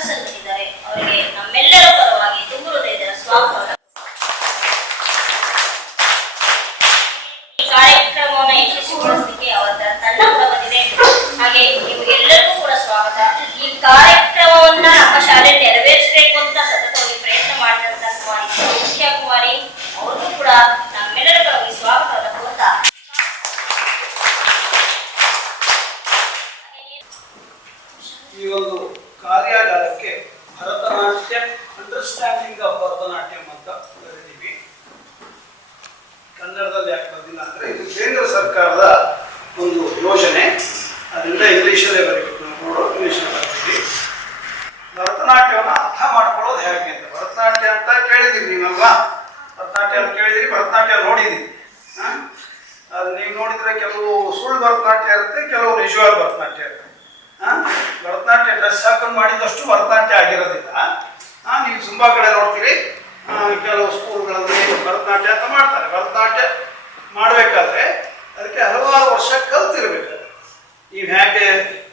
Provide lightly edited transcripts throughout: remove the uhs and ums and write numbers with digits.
ಆಗಮಿಸಲಿದ್ದಾರೆ. ಅವರಿಗೆ ನಮ್ಮೆಲ್ಲರ ಪರವಾಗಿ ತುಂಬ ಹೃದಯದ ಸ್ವಾಗತ. ಈ ಕಾರ್ಯಕ್ರಮವನ್ನು ಯಶಸ್ವಿಗೊಳಿಸಲಿಕ್ಕೆ ಅವರ ತಂಡ ಕೂಡ ಬಂದಿದೆ. ಹಾಗೆ ನಿಮಗೆಲ್ಲರಿಗೂ ಕೂಡ ಸ್ವಾಗತ. ಈ ಕಾರ್ಯಕ್ರಮವನ್ನ ನಮ್ಮ ಶಾಲೆ ನೆರವೇರಿಸಬೇಕು ಅಂತ ಸತತವಾಗಿ ಪ್ರಯತ್ನ ಮಾಡಿದಂತ ಕುಮಾರಿ ಸೌಖ್ಯ ಕುಮಾರಿ ಅವ್ರಿಗೂ ಕೂಡ ನಮ್ಮೆಲ್ಲರ ಪರವಾಗಿ ಸ್ವಾಗತವನ್ನು ಕೋರ್ತಾ ಈ ಒಂದು ಕಾರ್ಯಾಗಾರಕ್ಕೆ ಭರತನಾಟ್ಯ ಅಂಡರ್ಸ್ಟ್ಯಾಂಡಿಂಗ್ ಆಫ್ ಭರತನಾಟ್ಯಂ ಅಂತ ಕರೀತೀವಿ. ಕನ್ನಡದಲ್ಲಿ ಯಾಕೆ ಬಂದಿಲ್ಲ ಅಂದ್ರೆ ಇದು ಕೇಂದ್ರ ಸರ್ಕಾರದ ಒಂದು ಯೋಜನೆ, ಅದರಿಂದ ಇಂಗ್ಲಿಷಲ್ಲೇ ಬರೀಬೇಕು. ನಾವು ಇಂಗ್ಲಿಷಲ್ಲಿ ಬರ್ತೀವಿ. ಭರತನಾಟ್ಯವನ್ನು ಅರ್ಥ ಮಾಡ್ಕೊಳ್ಳೋದು ಹೇಗೆ ಅಂತ. ಭರತನಾಟ್ಯ ಅಂತ ಕೇಳಿದಿರಿ ನೀವಲ್ವಾ? ಭರತನಾಟ್ಯ ಅಂತ ಕೇಳಿದಿರಿ, ಭರತನಾಟ್ಯ ನೋಡಿದಿರಿ. ಅದು ನೀವು ನೋಡಿದ್ರೆ ಕೆಲವು ಸುಳ್ಳು ಭರತನಾಟ್ಯ ಇರುತ್ತೆ, ಕೆಲವು ನಿಜವಾದ ಭರತನಾಟ್ಯ ಇರುತ್ತೆ. ಭರತನಾಟ್ಯ ಡ್ರೆಸ್ ಹಾಕೊಂಡು ಮಾಡಿದಷ್ಟು ಭರತನಾಟ್ಯ ಆಗಿರೋದಿಲ್ಲ. ನೀವು ತುಂಬಾ ಕಡೆ ನೋಡ್ತೀರಿ, ಕೆಲವು ಸ್ಕೂಲ್ಗಳಲ್ಲಿ ಭರತನಾಟ್ಯ ಅಂತ ಮಾಡ್ತಾರೆ. ಭರತನಾಟ್ಯ ಮಾಡಬೇಕಾದ್ರೆ ಅದಕ್ಕೆ ಹಲವಾರು ವರ್ಷ ಕಲ್ತಿರ್ಬೇಕು. ನೀವು ಹೇಗೆ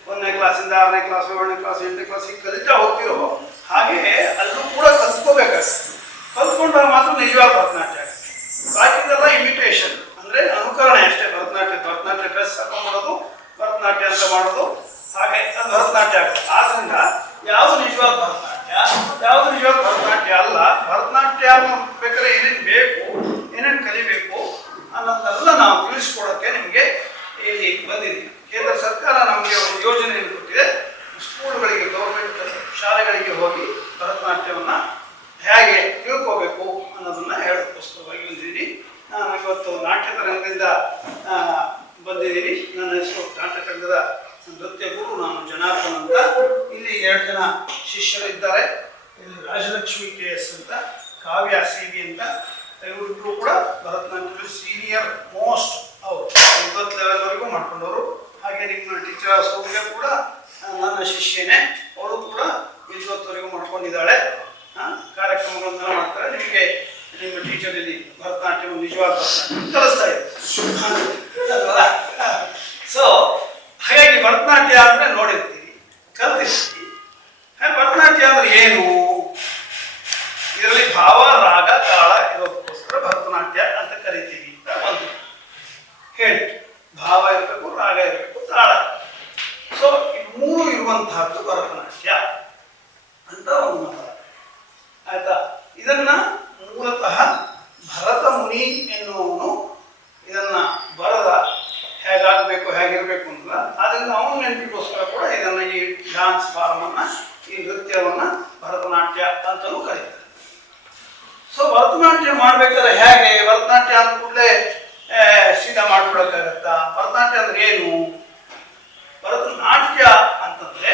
1ನೇ ಕ್ಲಾಸಿಂದ 6ನೇ ಕ್ಲಾಸ್ 7ನೇ ಕ್ಲಾಸ್ 8ನೇ ಕ್ಲಾಸಿಗೆ ಕಲಿತಾ ಹೋಗ್ತಿರೋ ಹಾಗೆ ಅಲ್ಲೂ ಕೂಡ ಕಲ್ತ್ಕೋಬೇಕಾಗುತ್ತೆ. ಕಲ್ತ್ಕೊಂಡಾಗ ಮಾತ್ರ ನಿಜವಾದ ಭರತನಾಟ್ಯ ಆಗುತ್ತೆ. ಬಾಕಿದೆಲ್ಲ ಇಮಿಟೇಷನ್ ಅಂದ್ರೆ ಅನುಕರಣೆ ಅಷ್ಟೇ. ಭರತನಾಟ್ಯ ಡ್ರೆಸ್ ಹಾಕೊಂಡ್ಬಿಡೋದು, ಭರತನಾಟ್ಯ ಅಂತ ಮಾಡೋದು, ಹಾಗೆ ಅದು ಭರತನಾಟ್ಯ ಆಗುತ್ತೆ. ಆದ್ರಿಂದ ಯಾವುದು ನಿಜವಾದ ಭರತನಾಟ್ಯ, ಯಾವುದು ನಿಜವಾದ ಭರತನಾಟ್ಯ ಅಲ್ಲ. ಭರತನಾಟ್ಯ ಬೇಕಾದ್ರೆ ಏನೇನು ಬೇಕು, ಏನೇನು ಕಲಿಬೇಕು ಅನ್ನೋದೆಲ್ಲ ನಾವು ತಿಳಿಸ್ಕೊಡೋಕ್ಕೆ ನಿಮಗೆ ಇಲ್ಲಿ ಬಂದಿದ್ದೀವಿ. ಕೇಂದ್ರ ಸರ್ಕಾರ ನಮಗೆ ಒಂದು ಯೋಜನೆಯನ್ನು ಕೊಟ್ಟಿದೆ. ಸ್ಕೂಲ್ಗಳಿಗೆ, ಗೌರ್ಮೆಂಟ್ ಶಾಲೆಗಳಿಗೆ ಹೋಗಿ ಭರತನಾಟ್ಯವನ್ನು ಹೇಗೆ ತಿಳ್ಕೋಬೇಕು ಅನ್ನೋದನ್ನ ಹೇಳೋಕ್ಕೋಸ್ಕರವಾಗಿ ಬಂದಿದ್ದೀನಿ. ನಾನು ಇವತ್ತು ನಾಟ್ಯದ ರಂಗದಿಂದ ಬಂದಿದ್ದೀನಿ. ನನ್ನ ಹೆಸರು ನಾಟ್ಯರಂಗದ ನೃತ್ಯ ಗುರು, ನಾನು ಜನಾರ್ದನ್ ಅಂತ. ಇಲ್ಲಿ 2 ಜನ ಶಿಷ್ಯರಿದ್ದಾರೆ. ಇಲ್ಲಿ ರಾಜಲಕ್ಷ್ಮಿ KS ಅಂತ, ಕಾವ್ಯ CB ಅಂತ. ಇವರಿಬ್ಬರು ಕೂಡ ಭರತನಾಟ್ಯದಲ್ಲಿ ಸೀನಿಯರ್ ಮೋಸ್ಟ್, ಅವರು 50 ಲೆವೆಲ್ವರೆಗೂ ಮಾಡ್ಕೊಂಡವರು. ಹಾಗೆ ನಿಮ್ಮ ಟೀಚರ್ ಸೌಖ್ಯ ಕೂಡ ನನ್ನ ಶಿಷ್ಯನೇ, ಅವರು ಕೂಡ 50ವರೆಗೂ ಮಾಡ್ಕೊಂಡಿದ್ದಾಳೆ. ಕಾರ್ಯಕ್ರಮಗಳನ್ನೆಲ್ಲ ಮಾಡ್ತಾರೆ. ನಿಮಗೆ ನಿಮ್ಮ ಟೀಚರ್ ಇಲ್ಲಿ ಭರತನಾಟ್ಯ ನಿಜವಾದ ಭರತನಾಟ್ಯ ಕಲಿಸ್ತಾ ಇದೆ. ಸೊ ಹಾಗಾಗಿ ಭರತನಾಟ್ಯ ಅಂದ್ರೆ ನೋಡಿರ್ತೀವಿ, ಕಲ್ತಿರ್ತೀವಿ. ಭರತನಾಟ್ಯ ಅಂದ್ರೆ ಏನು? ಇದರಲ್ಲಿ ಭಾವ, ರಾಗ, ತಾಳ ಇರೋದಕ್ಕೋಸ್ಕರ ಭರತನಾಟ್ಯ ಅಂತ ಕರಿತೀವಿ ಅಂತ ಒಂದು ಹೇಳಿ. ಭಾವ ಇರಬೇಕು, ರಾಗ ಇರಬೇಕು, ತಾಳ. ಸೊ ಇದು 3 ಇರುವಂತಹದ್ದು ಭರತನಾಟ್ಯ ಅಂತ ಒಂದು ಮಾತು. ಆಯ್ತಾ? ಇದನ್ನ ಮೂಲತಃ ಭರತ ಮುನಿ ಎನ್ನುವನು ಇದನ್ನ ಬರದ ಹೇಗಾಗಬೇಕು, ಹೇಗಿರಬೇಕು ಅಂತ. ಆದ್ರಿಂದ ಅವನ ನೆನಪಿಗೋಸ್ಕರ ಕೂಡ ಇದನ್ನ, ಈ ಡಾನ್ಸ್ ಫಾರ್ಮ್ ಅನ್ನ, ಈ ನೃತ್ಯವನ್ನ ಭರತನಾಟ್ಯ ಅಂತಲೂ ಕರೀತಾರೆ. ಸೊ ಭರತನಾಟ್ಯ ಮಾಡ್ಬೇಕಾದ್ರೆ ಹೇಗೆ? ಭರತನಾಟ್ಯ ಅಂದ ಕೂಡಲೇ ಸೀದಾ ಮಾಡ್ಬಿಡೋಕ್ಕಾಗತ್ತಾ? ಭರತನಾಟ್ಯ ಅಂದ್ರೆ ಏನು? ಭರತನಾಟ್ಯ ಅಂತಂದ್ರೆ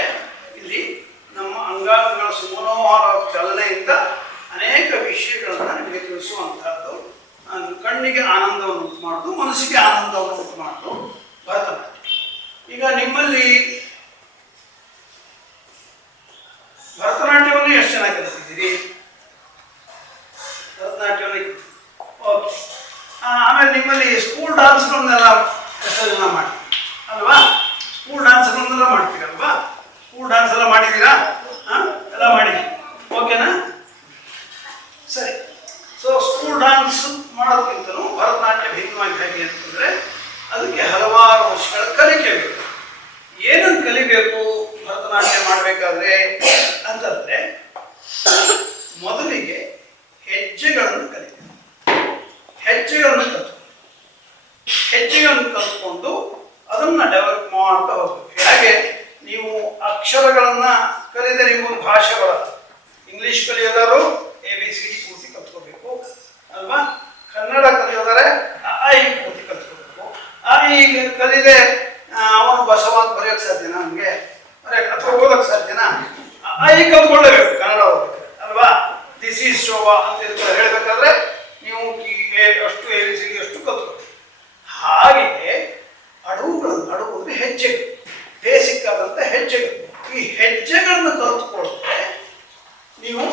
ಇಲ್ಲಿ ನಮ್ಮ ಅಂಗಾಂಗಗಳ ಸುಮನೋಹರ ಚಲನೆಯಿಂದ ಅನೇಕ ವಿಷಯಗಳನ್ನ ನಿಮಗೆ ತಿಳಿಸುವಂತಹದ್ದು. ಕಣ್ಣಿಗೆ ಆನಂದವನ್ನು ಉಂಟು ಮಾಡೋದು, ಮನಸ್ಸಿಗೆ ಆನಂದವನ್ನು ಉಂಟು ಮಾಡೋದು ಭರತನಾಟ್ಯ. ಈಗ ನಿಮ್ಮಲ್ಲಿ ಭರತನಾಟ್ಯವನ್ನು ಎಷ್ಟು ಜನ ಕಲಿತಿದ್ದೀರಿ? ಭರತನಾಟ್ಯವನ್ನು ಓಕೆ. ಆಮೇಲೆ ನಿಮ್ಮಲ್ಲಿ ಸ್ಕೂಲ್ ಡಾನ್ಸ್ಗಳನ್ನೆಲ್ಲ ಎಷ್ಟು ಜನ ಮಾಡ್ತೀವಿ ಅಲ್ವಾ? ಸ್ಕೂಲ್ ಡಾನ್ಸ್ಗಳನ್ನೆಲ್ಲ ಮಾಡ್ತೀರಲ್ವಾ? ಸ್ಕೂಲ್ ಡಾನ್ಸ್ ಎಲ್ಲ ಮಾಡಿದ್ದೀರಾ? ಎಲ್ಲ ಮಾಡಿದ್ದೀವಿ. ಓಕೆನಾ? ಸರಿ. ಸೊ ಸ್ಕೂಲ್ ಡಾನ್ಸ್ ಮಾಡೋದಕ್ಕಿಂತಲೂ ಭರತನಾಟ್ಯ ಭಿನ್ನವಾಗಿ ಹೇಗೆ ಅಂತಂದ್ರೆ ಅದಕ್ಕೆ ಹಲವಾರು ವರ್ಷಗಳ ಕಲಿಕೆ ಬೇಕು. ಏನನ್ನು ಕಲಿಬೇಕು ಭರತನಾಟ್ಯ ಮಾಡಬೇಕಾದ್ರೆ ಅಂತಂದ್ರೆ ಮೊದಲಿಗೆ ಹೆಜ್ಜೆಗಳನ್ನು ಕಲಿಬೇಕು. ಹೆಜ್ಜೆಗಳನ್ನು ಕಲ್ತ್ಕೊಂಡು ಅದನ್ನ ಡೆವಲಪ್ ಮಾಡ್ತಾ ಹೋಗ್ಬೇಕು. ಹೇಗೆ? ನೀವು ಅಕ್ಷರಗಳನ್ನ ಕಲಿದರೆ ನಿಮಗೊಂದು ಭಾಷೆ ಬರುತ್ತೆ. ಇಂಗ್ಲಿಷ್ ಕಲಿಯೋದಾದ್ರು ABCD ಪೂರ್ತಿ ಕಲ್ತ್ಕೋಬೇಕು ಅಲ್ವಾ? ಕನ್ನಡ ಕಲಿಯೋದಾರೆ I ಪೂರ್ತಿ ಕಲ್ತ್ಕೋಬೇಕು. I ಕಲಿದೆ ಅವನು ಬಸವ ಅಂತ ಬರೆಯೋಕೆ ಸಾಧ್ಯನಾ? ನಮಗೆ ಅಥವಾ ಓದೋಕೆ ಸಾಧ್ಯನಾ? I ಕಲ್ತ್ಕೊಳ್ಳೇಬೇಕು ಕನ್ನಡ ಓದಬೇಕು ಅಲ್ವಾ? ದಿಸ್ ಈಸ್ ಶೋಭಾ ಅಂತ ಹೇಳ್ಬೇಕಾದ್ರೆ ನೀವು ಅಷ್ಟು ABCD ಅಷ್ಟು ಕಲ್ತ್ಕೋಬೇಕು. ಹಾಗೆ ಅಡುಗೆ ಹೆಜ್ಜೆಗಳು, ಬೇಸಿಕ್ ಆದಂತ ಹೆಜ್ಜೆಗಳು. ಈ ಹೆಜ್ಜೆಗಳನ್ನು ಕಲ್ತ್ಕೊಳ್ಳೋದ್ರೆ ನೀವು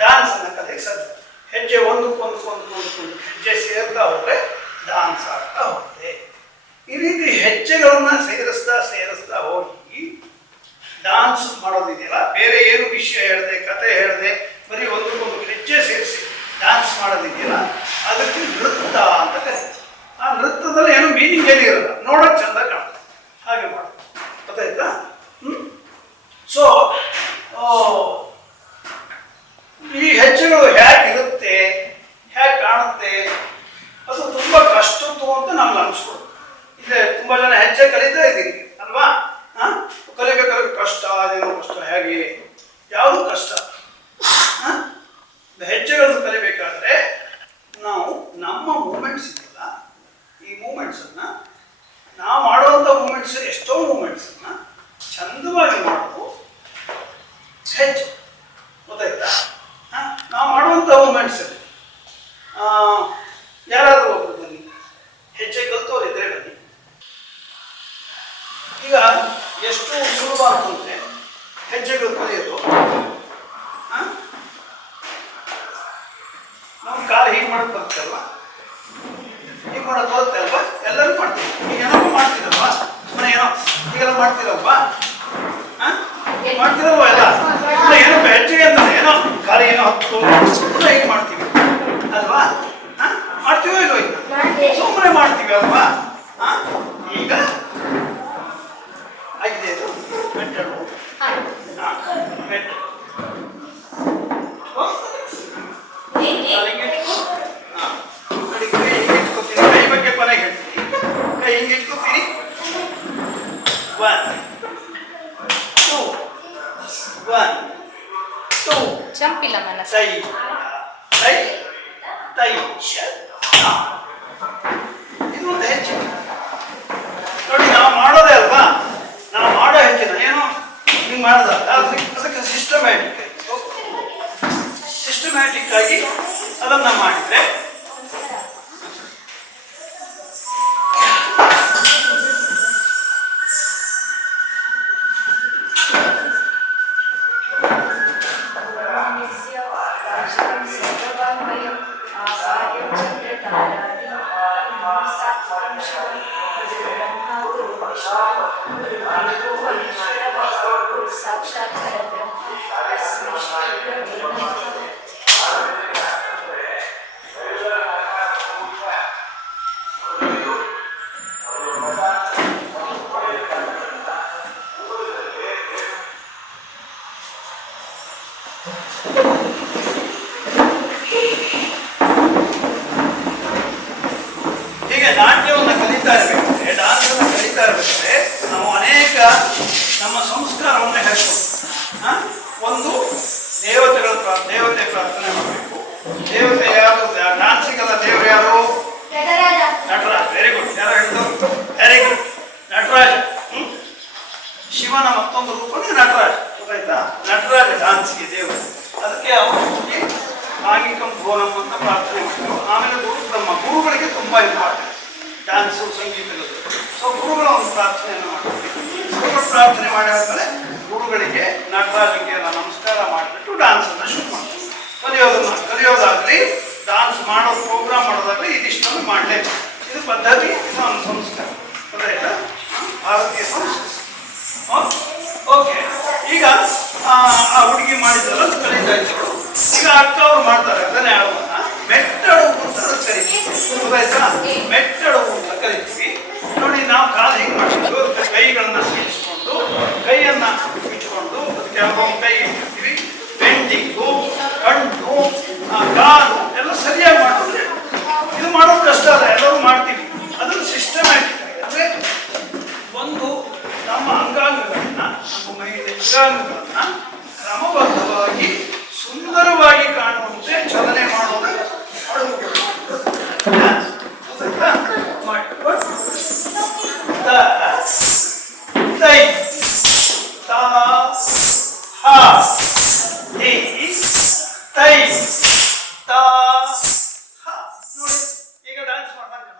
ಡಾನ್ಸ್ ಅನ್ನ ಕಲಿಯಕ್ಕೆ ಸಾಧ್ಯ. ಹೆಜ್ಜೆ ಒಂದಕ್ಕೊಂದು ಹೆಜ್ಜೆ ಸೇರ್ತಾ ಹೋದ್ರೆ ಡಾನ್ಸ್ ಆಗ್ತಾ ಹೋಗುತ್ತೆ. ಈ ರೀತಿ ಹೆಜ್ಜೆಗಳನ್ನ ಸೇರಿಸ್ತಾ ಹೋಗಿ ಡಾನ್ಸ್ ಮಾಡೋದಿದೆಯಲ್ಲ, ಬೇರೆ ಏನು ವಿಷಯ ವಿಷಯ ಹೇಳಿದೆ, ಕತೆ ಹೇಳಿದೆ, ಬರೀ ಒಂದಕ್ಕೊಂದು ಹೆಜ್ಜೆ ಸೇರಿಸಿ ಡ್ಯಾನ್ಸ್ ಮಾಡೋದಿದೆಯಲ್ಲ ಅದಕ್ಕೆ ನೃತ್ಯ ಅಂತ ಕರೀತಾರೆ. ಆ ನೃತ್ಯದಲ್ಲಿ ಏನು ಮೀನಿಂಗ್ ಏನಿರಲ್ಲ, ನೋಡೋಕೆ ಚಂದ ಕಾಣುತ್ತೆ, ಹಾಗೆ ಮಾಡೋದು. ಗೊತ್ತಾಯ್ತಾ? ಸೊ ಈ ಹೆಜ್ಜೆಗಳು ಹೇಗಿರುತ್ತೆ, ಹೇಗೆ ಕಾಣುತ್ತೆ, ಅದು ತುಂಬ ಕಷ್ಟದ್ದು ಅಂತ ನಮ್ಗೆ ಅನಿಸ್ಕೊಡುತ್ತೆ. ಇದೆ ತುಂಬ ಜನ ಹೆಜ್ಜೆ ಕಲಿತಾ ಇದ್ದೀರಿ ಅಲ್ವಾ? ಕಲಿಬೇಕಾದ್ರೆ ಕಷ್ಟ, ಅದೇನೋ ಕಷ್ಟ, ಹೇಗೆ, ಯಾವುದು ಕಷ್ಟ? ಹೆಜ್ಜೆಗಳನ್ನು ಕಲಿಬೇಕಾದ್ರೆ ನಾವು ನಮ್ಮ ಮೂಮೆಂಟ್ಸ್ ಇದೆಯಲ್ಲ, ಈ ಮೂಮೆಂಟ್ಸನ್ನು ನಾವು ಮಾಡುವಂಥ ಮೂಮೆಂಟ್ಸ್, ಎಷ್ಟೋ ಮೂಮೆಂಟ್ಸನ್ನು ಚಂದವಾಗಿ ಮಾಡೋದು ಹೆಜ್ಜೆ. ಗೊತ್ತಾಯ್ತಾ? ನಾವು ಮಾಡುವಂಥ ಮೂಮೆಂಟ್ಸಲ್ಲಿ ಯಾರಾದರೂ ಒಬ್ಬರು ಬನ್ನಿ, ಹೆಜ್ಜೆ ಕಲ್ತವ್ರು ಇದ್ರೆ ಬನ್ನಿ. ಈಗ ಎಷ್ಟು ಸುಲಭ ಅಂತಂದರೆ ಹೆಜ್ಜೆಗಳು ಕಲಿಯೋದು. ನಮ್ಮ ಕಾಲು ಹೀಗೆ ಮಾಡೋದು ಬರುತ್ತೆ ಅಲ್ವಾ, ಹೀಗೆ ಮಾಡೋದು ಬರುತ್ತೆ ಅಲ್ವಾ, ಎಲ್ಲರೂ ಮಾಡ್ತೀವಿ. ಈಗ ಏನೋ ಮಾಡ್ತೀರಲ್ವಾ, ಸುಮ್ಮನೆ ಏನೋ ಈಗೆಲ್ಲ ಮಾಡ್ತೀರಲ್ವಾ, ಮಾಡ್ತಿರಲ್ವ ಎಲ್ಲ? ಏನೋ ಹೆಜ್ಜೆಗೆ ಅಂತ ಏನೋ ಕಾಲು ಏನೋ ಹತ್ತು ಹೀಗೆ ಮಾಡ್ತೀವಿ ಅಲ್ವಾ? ಮಾಡ್ತೀವೋ ಇಲ್ವೋ? ಈಗ ಸುಮ್ಮನೆ ಮಾಡ್ತೀವಿ ಅಲ್ವಾ? ಈಗ ಆಗಿದೆ ಇದು ಮೆಟ್ಟಡು, ಮೆಟ್ಟು ಕೈ ಬಗ್ಗೆ ಕೊನೆಗೆ ಹೇಳ್ತೀನಿ. ಕೈ ಹಿಂಗೆ ಇಟ್ಕೋತೀನಿ. 1 2 1 2 ಚಂಪಿಲ್ಲ ಮನಸ್ಸು. ತೈ ತೈ ತೈ. ಇದು ಒಂದು ಹೆಜ್ಜೆ ನೋಡಿ, ನಾವು ಮಾಡೋದೇ ಅಲ್ವಾ? ನಾವು ಮಾಡೋ ಹೆಜ್ಜೆನ ಏನೋ ಹಿಂಗೆ ಮಾಡಿದಾಗ ಅದಕ್ಕೆ ಸಿಸ್ಟಮ್ಯಾಟಿಕ್ ಆಗಿ ಅದನ್ನು ಮಾಡಿದರೆ ಹೀಗೆ ನಾಟ್ಯವನ್ನು ಕಲಿತಾ ಇರಬೇಕಾದ್ರೆ, ಡಾನ್ಸನ್ನು ಕಲಿತಾ ಇರಬೇಕಾದ್ರೆ ನಾವು ಅನೇಕ ನಮ್ಮ ಸಂಸ್ಕಾರವನ್ನು ಹೇಳ್ಬೋದು. ಒಂದು ದೇವತೆ ಪ್ರಾರ್ಥನೆ ಮಾಡಬೇಕು. ದೇವತೆ ಯಾರು? ಡಾನ್ಸಿಗೆಲ್ಲ ದೇವರು ಯಾರು? ನಟರಾಜ. Very good. ಯಾರು ಹೇಳಿದ್ರು? Very good, Nataraja. ಶಿವನ ಮತ್ತೊಂದು ರೂಪನೇ ನಟರಾಜ. ಗೊತ್ತಾಯ್ತಾ? ನಟರಾಜ ಡಾನ್ಸ್ಗೆ ದೇವರು. ಅದಕ್ಕೆ ಅವರು ಆಂಗಿಕಂ ಭೋನಂ ಅಂತ ಪ್ರಾರ್ಥನೆ ಮಾಡ್ತಾರೆ. ಆಮೇಲೆ ಗುರುಗಳಿಗೆ ತುಂಬ ಇಂಪಾರ್ಟೆಂಟ್ ಡ್ಯಾನ್ಸು, ಸಂಗೀತಗಳು. ಸೊ ಗುರುಗಳ ಒಂದು ಪ್ರಾರ್ಥನೆಯನ್ನು ಮಾಡ್ತಾರೆ. ಗುರುಗಳು ಪ್ರಾರ್ಥನೆ ಮಾಡಿದ್ಮೇಲೆ ಗುರುಗಳಿಗೆ, ನಟರಾಜಕ್ಕೆ ಎಲ್ಲ ನಮಸ್ಕಾರ ಮಾಡಿಬಿಟ್ಟು ಡ್ಯಾನ್ಸನ್ನು ಶುರು ಮಾಡ್ತಾರೆ. ಕಲಿಯೋದಾಗಲಿ ಡ್ಯಾನ್ಸ್ ಮಾಡೋ ಪ್ರೋಗ್ರಾಮ್ ಮಾಡೋದಾಗಲಿ ಇದಿಷ್ಟನ್ನು ಮಾಡಲೇಬೇಕು. ಇದು ಪದ್ಧತಿ, ಇದು ನಮ್ಮ ಸಂಸ್ಕಾರ. ಗೊತ್ತಾಯ್ತಾ? ಭಾರತೀಯ ಸಂಸ್ಕೃತಿ. ಓಕೆ. ಈಗ ಆ ಹುಡುಗಿ ಮಾಡಿದ್ರಲ್ಲ ಕಲಿತಾ ಇದ್ದವರು, ಈಗ ಅಕ್ಕ ಅವರು ಮಾಡ್ತಾರೆ ಅದನ್ನೇ ಆಡುವನ್ನ ಮೆಟ್ಟಡು ಅಂತ ಕರಿತೀವಿ. ಗೊತ್ತಾಯ್ತಾ? ಮೆಟ್ಟಡು ಅಂತ ಕರಿತೀವಿ. ನೋಡಿ, ನಾವು ಕಾಲು ಹಿಂಗೆ ಮಾಡಿಕೊಂಡು ಕೈಗಳನ್ನ ಸೇರಿಸ್ಕೊಂಡು ಕೈಯನ್ನ ಇಟ್ಕೊಂಡು ಅದಕ್ಕೆ ಒಂದು ಕೈ ಇಟ್ಟಿರ್ತೀವಿ. ಬೆಂಡಿಂಗು, ಕಣ್ಣು, ಕಾಲು ಎಲ್ಲ ಸರಿಯಾಗಿ ಮಾಡಿದ್ರೆ ಇದು ಮಾಡೋದು ಕಷ್ಟ ಅಲ್ಲ, ಎಲ್ಲರೂ ಮಾಡ್ತೀವಿ. ಅದನ್ನು ಸಿಸ್ಟಮ್ಯಾಟಿಕ್ ಆಗಿ ಅಂದರೆ ಒಂದು ನಮ್ಮ ಅಂಗಾಂಗಗಳನ್ನ, ನಮ್ಮ ಮೈಯ ಅಂಗಾಂಗಗಳನ್ನ ಕ್ರಮಬದ್ಧವಾಗಿ ಸುಂದರವಾಗಿ ಕಾಣುವಂತೆ ಚಲನೆ ಮಾಡೋದು ಈಗ ಡ್ಯಾನ್ಸ್ ಮಾಡ್ದಂಗೆ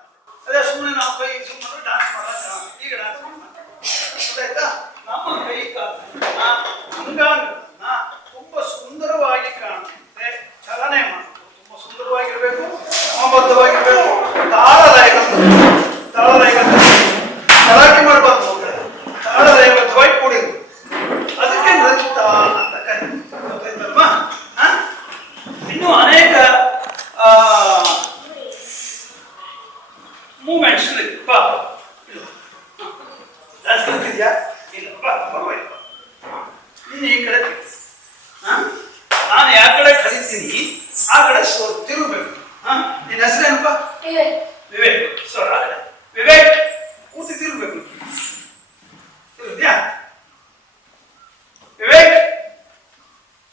ಅದೇ ಸುಮ್ಮನೆ ನಾವು ಕೈ ಸುಮ್ಮನೆ ಡ್ಯಾನ್ಸ್ ಮಾಡೋದು. ಈಗ ಡ್ಯಾನ್ಸ್ ಮಾಡ್ತಾ ನಮ್ಮ ಕೈ ಕಾಲನ್ನ, ಅಂಗಾಂಗಗಳನ್ನ ತುಂಬ ಸುಂದರವಾಗಿ ಕಾಣುತ್ತೆ ಚಲನೆ ಮಾಡೋದು. ತುಂಬ ಸುಂದರವಾಗಿರ್ಬೇಕು, ಕ್ರಮಬದ್ಧವಾಗಿರ್ಬೇಕು, ತಾಳಲಯಬದ್ಧ ಗಲಾಟೆ ಮಾಡಬಾರ್ದು, ತಾಳಲಯಬದ್ಧವಾಗಿ ಕೂಡಿದ್ರು. ಅದಕ್ಕೆ ನೃತ್ಯ ಅಂತ ಕರೀತಾರೆ. ಹ? ನಾನು ಯಾವ ಕಡೆ ಕರೀತೀನಿ ಆ ಕಡೆ ತಿರುಗಬೇಕು. ನಿನ್ನ ಹೆಸರೇನಪ್ಪ? ವಿವೇಕ್. ಸರ್ ಆ ಕಡೆ ವಿವೇಕ್ ಕೂತಿ ತಿರುಗಬೇಕು. ತಿರುಗಿದ್ಯಾ? ವಿವೇಕ್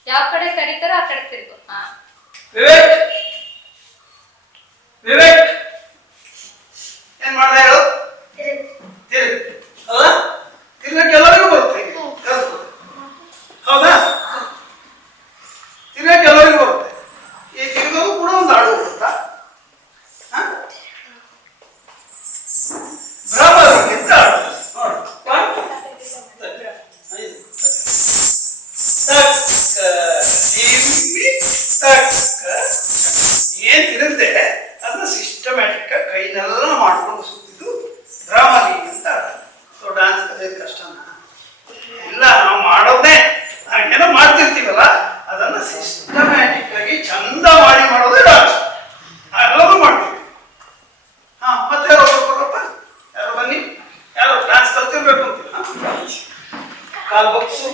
ಯಾವ ಕಡೆ ಕರೀತಾರೋ ಆ ಕಡೆ ತಿರುಗು. ವಿವೇಕ್ ವಿವೇಕ್ ಏನ್ ಮಾಡ್ದೆ ಹೇಳು? ತಿರುಗಿ. ಹೌದಾ? ತಿರ್ಗಕ್ಕೆ ಎಲ್ಲರಿಗೂ ಬರುತ್ತೆ. ಹೌದಾ? ತಿರ್ಗಕ್ಕೆ ಎಲ್ಲರಿಗೂ ಬರುತ್ತೆ. ಈ ತಿರುಗೋದು ಕೂಡ ಒಂದು ಹಾಡು ಬರುತ್ತಾ? ಭ್ರಮರಿಗೆ ಅಂತ ಹಾಡು ಏನ್ ತಿರುಗಿದೆ ಅದನ್ನ ಸಿಸ್ಟಮ್ಯಾಟಿಕ್ ಕೈನೆಲ್ಲ ಮಾಡ್ಕೊಂಡು ಸುತ್ತಿದ್ದು ಭ್ರಮರಿ ಅಂತ. ಸೊ ಡಾನ್ಸ್ ಕಲಿಯೋದು ಕಷ್ಟನಾ? ಇಲ್ಲ, ನಾವು ಮಾಡೋದೇ ನಾವೇನೋ ಮಾಡ್ತಿರ್ತೀವಲ್ಲ ಅದನ್ನ ಸಿಸ್ಟಮ್ಯಾಟಿಕ್ ಆಗಿ ಚಂದ ಮಾಡಿ ಮಾಡೋದೇ ಡಾನ್ಸ್. ಎಲ್ಲರೂ ಮಾಡ್ತೀವಿ. ಮತ್ತೆ ಯಾರು ಬರ್ಬೇಕಪ್ಪ? ಯಾರು ಬನ್ನಿ, ಯಾರು ಡಾನ್ಸ್ ಕಲ್ತಿರ್ಬೇಕು ಅಂತೀವಿ. ಕಾಲ್ ಬಗ್ಸು,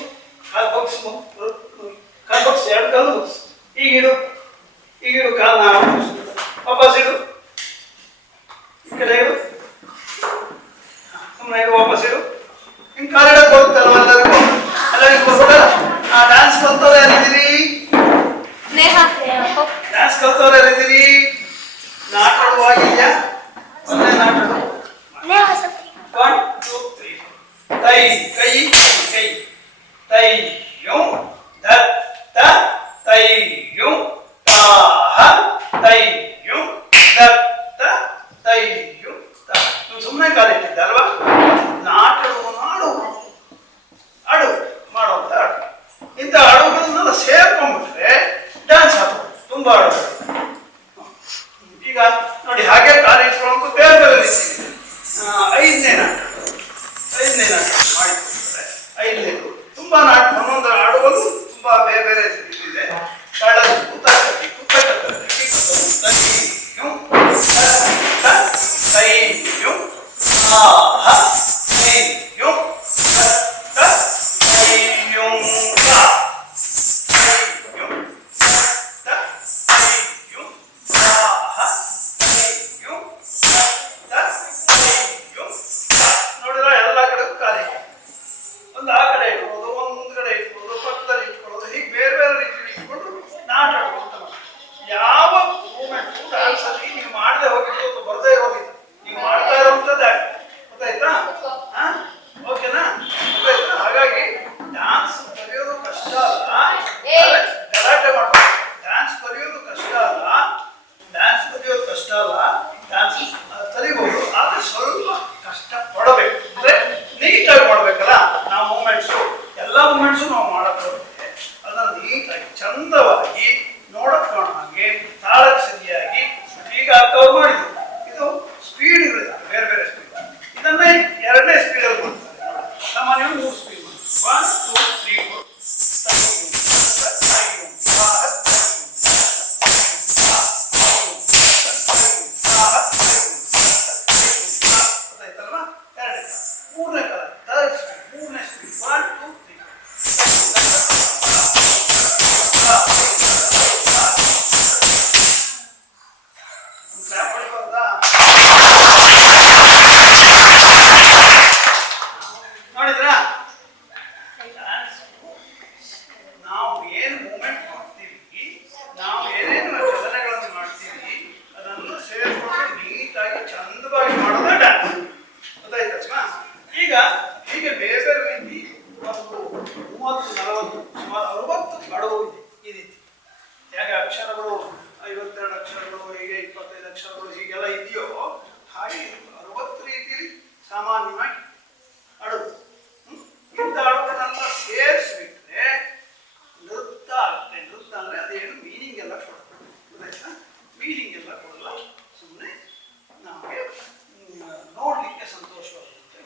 ಕಾಲ್ ಬಗ್ಸು, ಕಾಲ್ ಬಗ್ಸು, ಎರಡು ಕಾಲು ಬಗ್ಸು. ಈಗಿಡು ಕಾಲ್ ನಾವು ವಾಪಸ್ ಇಡು, ಈ ಕಡೆ ಇಡು, ಸುಮ್ಮನೆ ಇಡು, ವಾಪಸ್ ಇಡು. ಹಿಂಗೆ ಕಾಲಿಡಕ್ಕೆ ಬರುತ್ತಲ್ವ ಎಲ್ಲರಿಗೂ? ಎಲ್ಲರಿಗೂ ಬರುತ್ತಲ್ಲ? ಡಾನ್ಸ್ ಕಲ್ತವ್ರು ಯಾರಿದ್ದೀರಿ? ಡ್ಯಾನ್ಸ್ ಕಲ್ತವ್ರು ಯಾರಿದ್ದೀರಿ? ನಾಟಕವಾಗಿದೆಯಾ? ಒಂದೇ ನಾಟಕ. 1 2 3 ತೈ ಕೈ ಕೈ ತೈ ಯು ಧ ತ ತೈ ಯು ಹ ತೈ ಯು ಧ ತ ತೈ ಯು ತ. ನೀವು ಸುಮ್ಮನೆ ಕಾಲಿಟ್ಟಿದ್ದೆ ಅಲ್ವಾ? ನಾಟಕವನ್ನು ಆಡು ಮಾಡುವಂತ ಆಡು. ಇಂಥ ಹಾಡುಗಳನ್ನೆಲ್ಲ ಸೇರ್ಕೊಂಡ್ಬಿಟ್ರೆ ಡ್ಯಾನ್ಸ್ ಹಾಕೋದು ತುಂಬಾ ಹಾಡು. ಈಗ ನೋಡಿ, ಹಾಗೆ ಕಾಲಿಟ್ಕೊಳ್ಳೋದು ಬೇರೆ ಬೇರೆ ರೀತಿ. ಐದನೇ ನಾಟಕ ಮಾಡಿಕೊಡ್ತಾರೆ. ಐದನೇದು ತುಂಬಾ ನಾಟಕ, ಒಂದೊಂದು ಹಾಡುಗಳು ತುಂಬಾ ಬೇರೆ ಬೇರೆ ಇದೆ. ಕಳ್ಳದು ಕುತ್ತಕತ್ತಿ ನೋಡಿದ್ರೆ ಎಲ್ಲ ಕಡೆಗೂ ಕಾಲಿ. ಒಂದು ಆ ಕಡೆ ಇಟ್ಕೊಳ್ಳೋದು, ಒಂದು ಮುಂದ್ಗಡೆ ಇಟ್ಕೊಳ್ಳೋದು, ಪಕ್ಕದಲ್ಲಿ ಇಟ್ಕೊಳ್ಳೋದು, ಹೀಗೆ ಬೇರೆ ಬೇರೆ ರೀತಿಯಲ್ಲಿ ಇಟ್ಕೊಂಡು ನಾಟಕ ಅಂತ. ಯಾವ ಮೂಮೆಂಟ್ ಡಾನ್ಸ್ ಅಲ್ಲಿ ನೀವು ಮಾಡದೆ ಹೋಗಿದ್ದು ಬರದೇ ಇರೋದಿಲ್ಲ, ನೀವು ಮಾಡ್ತಾ ಇರೋಂಥದ್ದೇ. ಗೊತ್ತಾಯ್ತಾ? ಓಕೆನಾ? ಗೊತ್ತಾಯ್ತಾ? ಹಾಗಾಗಿ ಡ್ಯಾನ್ಸ್ ಕಲಿಯೋದು ಕಷ್ಟ ಅಲ್ಲ, ಗಲಾಟೆ ಮಾಡಬೇಕು. ಡ್ಯಾನ್ಸ್ ಕಲಿಯೋದು ಕಷ್ಟ ಅಲ್ಲ, ಡ್ಯಾನ್ಸ್ ಕಲಿಬಹುದು. ಆದ್ರೆ ಸ್ವಲ್ಪ ಕಷ್ಟ ಪಡಬೇಕು. ಅಂದ್ರೆ ನೀಟಾಗಿ ಮಾಡ್ಬೇಕಲ್ಲ. ನಾವು ಮೂಮೆಂಟ್ಸು, ಎಲ್ಲ ಮೂಮೆಂಟ್ಸು ನಾವು ಮಾಡಕ್ ಬರುತ್ತೆ. ಅದನ್ನ ನೀಟಾಗಿ ಚಂದವಾಗಿ ನೋಡಕ್ ಕಾಣೋ ಹಾಗೆ ತಾಳಕ್ಕೆ ಸರಿಯಾಗಿ ಈಗ ಅವ್ರು ಮಾಡಿದ್ರು. ಇದು ಸ್ಪೀಡ್ ಇರಲಿಲ್ಲ, ಬೇರೆ ಬೇರೆ ಸ್ಪೀಡ್. ಇದನ್ನೇ ಎರಡನೇ ಸ್ಪೀಡಲ್ಲಿ ಮಾಡ್ತಾರೆ. ಸಾಮಾನ್ಯವಾಗಿ 3 ಸ್ಪೀಡ್ ಮಾಡಿ 1 2 3 ಗೊತ್ತಾಯ್ತಲ್ವಾ? ಮೂರನೇ ಕಾಲ ಥರ್ಡ್ ಸ್ಪೀಡ್, ಮೂರನೇ ಸ್ಪೀಡ್ 1 2 ನೋಡಿದ್ರಾ? ನಾವು ಏನು ಮೂಮೆಂಟ್ ಮಾಡ್ತೀವಿ, ನಾವು ಏನೇನು ಚಲನೆಗಳನ್ನು ಮಾಡ್ತೀವಿ, ಅದನ್ನು ಸೇರಿಸ್ಕೊಂಡು ನೀಟಾಗಿ ಚಂದವಾಗಿ ಮಾಡೋದೇ ಡ್ಯಾನ್ಸ್. ಗೊತ್ತಾಯ್ತಲ್ವಾ? ಈಗ ಹೀಗೆ ಬೇರೆ ಬೇರೆ ರೀತಿ ಒಂದು 30 40 ಸುಮಾರು 60 ಹಾಡು ಇದೆ. ಹೇಗೆ ಅಕ್ಷರಗಳು 52 ಅಕ್ಷರಗಳು, ಹೀಗೆ 25 ಅಕ್ಷರಗಳು ಹೀಗೆಲ್ಲ ಇದೆಯೋ ಹಾಗೆ 60 ರೀತಿಯಲ್ಲಿ ಸಾಮಾನ್ಯವಾಗಿ ಹಾಡೋದು. ಇಂಥ ಹಾಡುಗಳನ್ನೆಲ್ಲ ಸೇರಿಸ್ಬಿಟ್ರೆ ನೃತ್ಯ ಆಗುತ್ತೆ. ನೃತ್ಯ ಅಂದರೆ ಅದೇನು ಮೀನಿಂಗ್ ಎಲ್ಲ ಕೊಡ್ತಾರೆ. ಗೊತ್ತಾಯ್ತಾ? ಮೀನಿಂಗ್ ಎಲ್ಲ ಕೊಡಲ್ಲ, ಸುಮ್ಮನೆ ನಮಗೆ ನೋಡಲಿಕ್ಕೆ ಸಂತೋಷವಾಗುತ್ತೆ.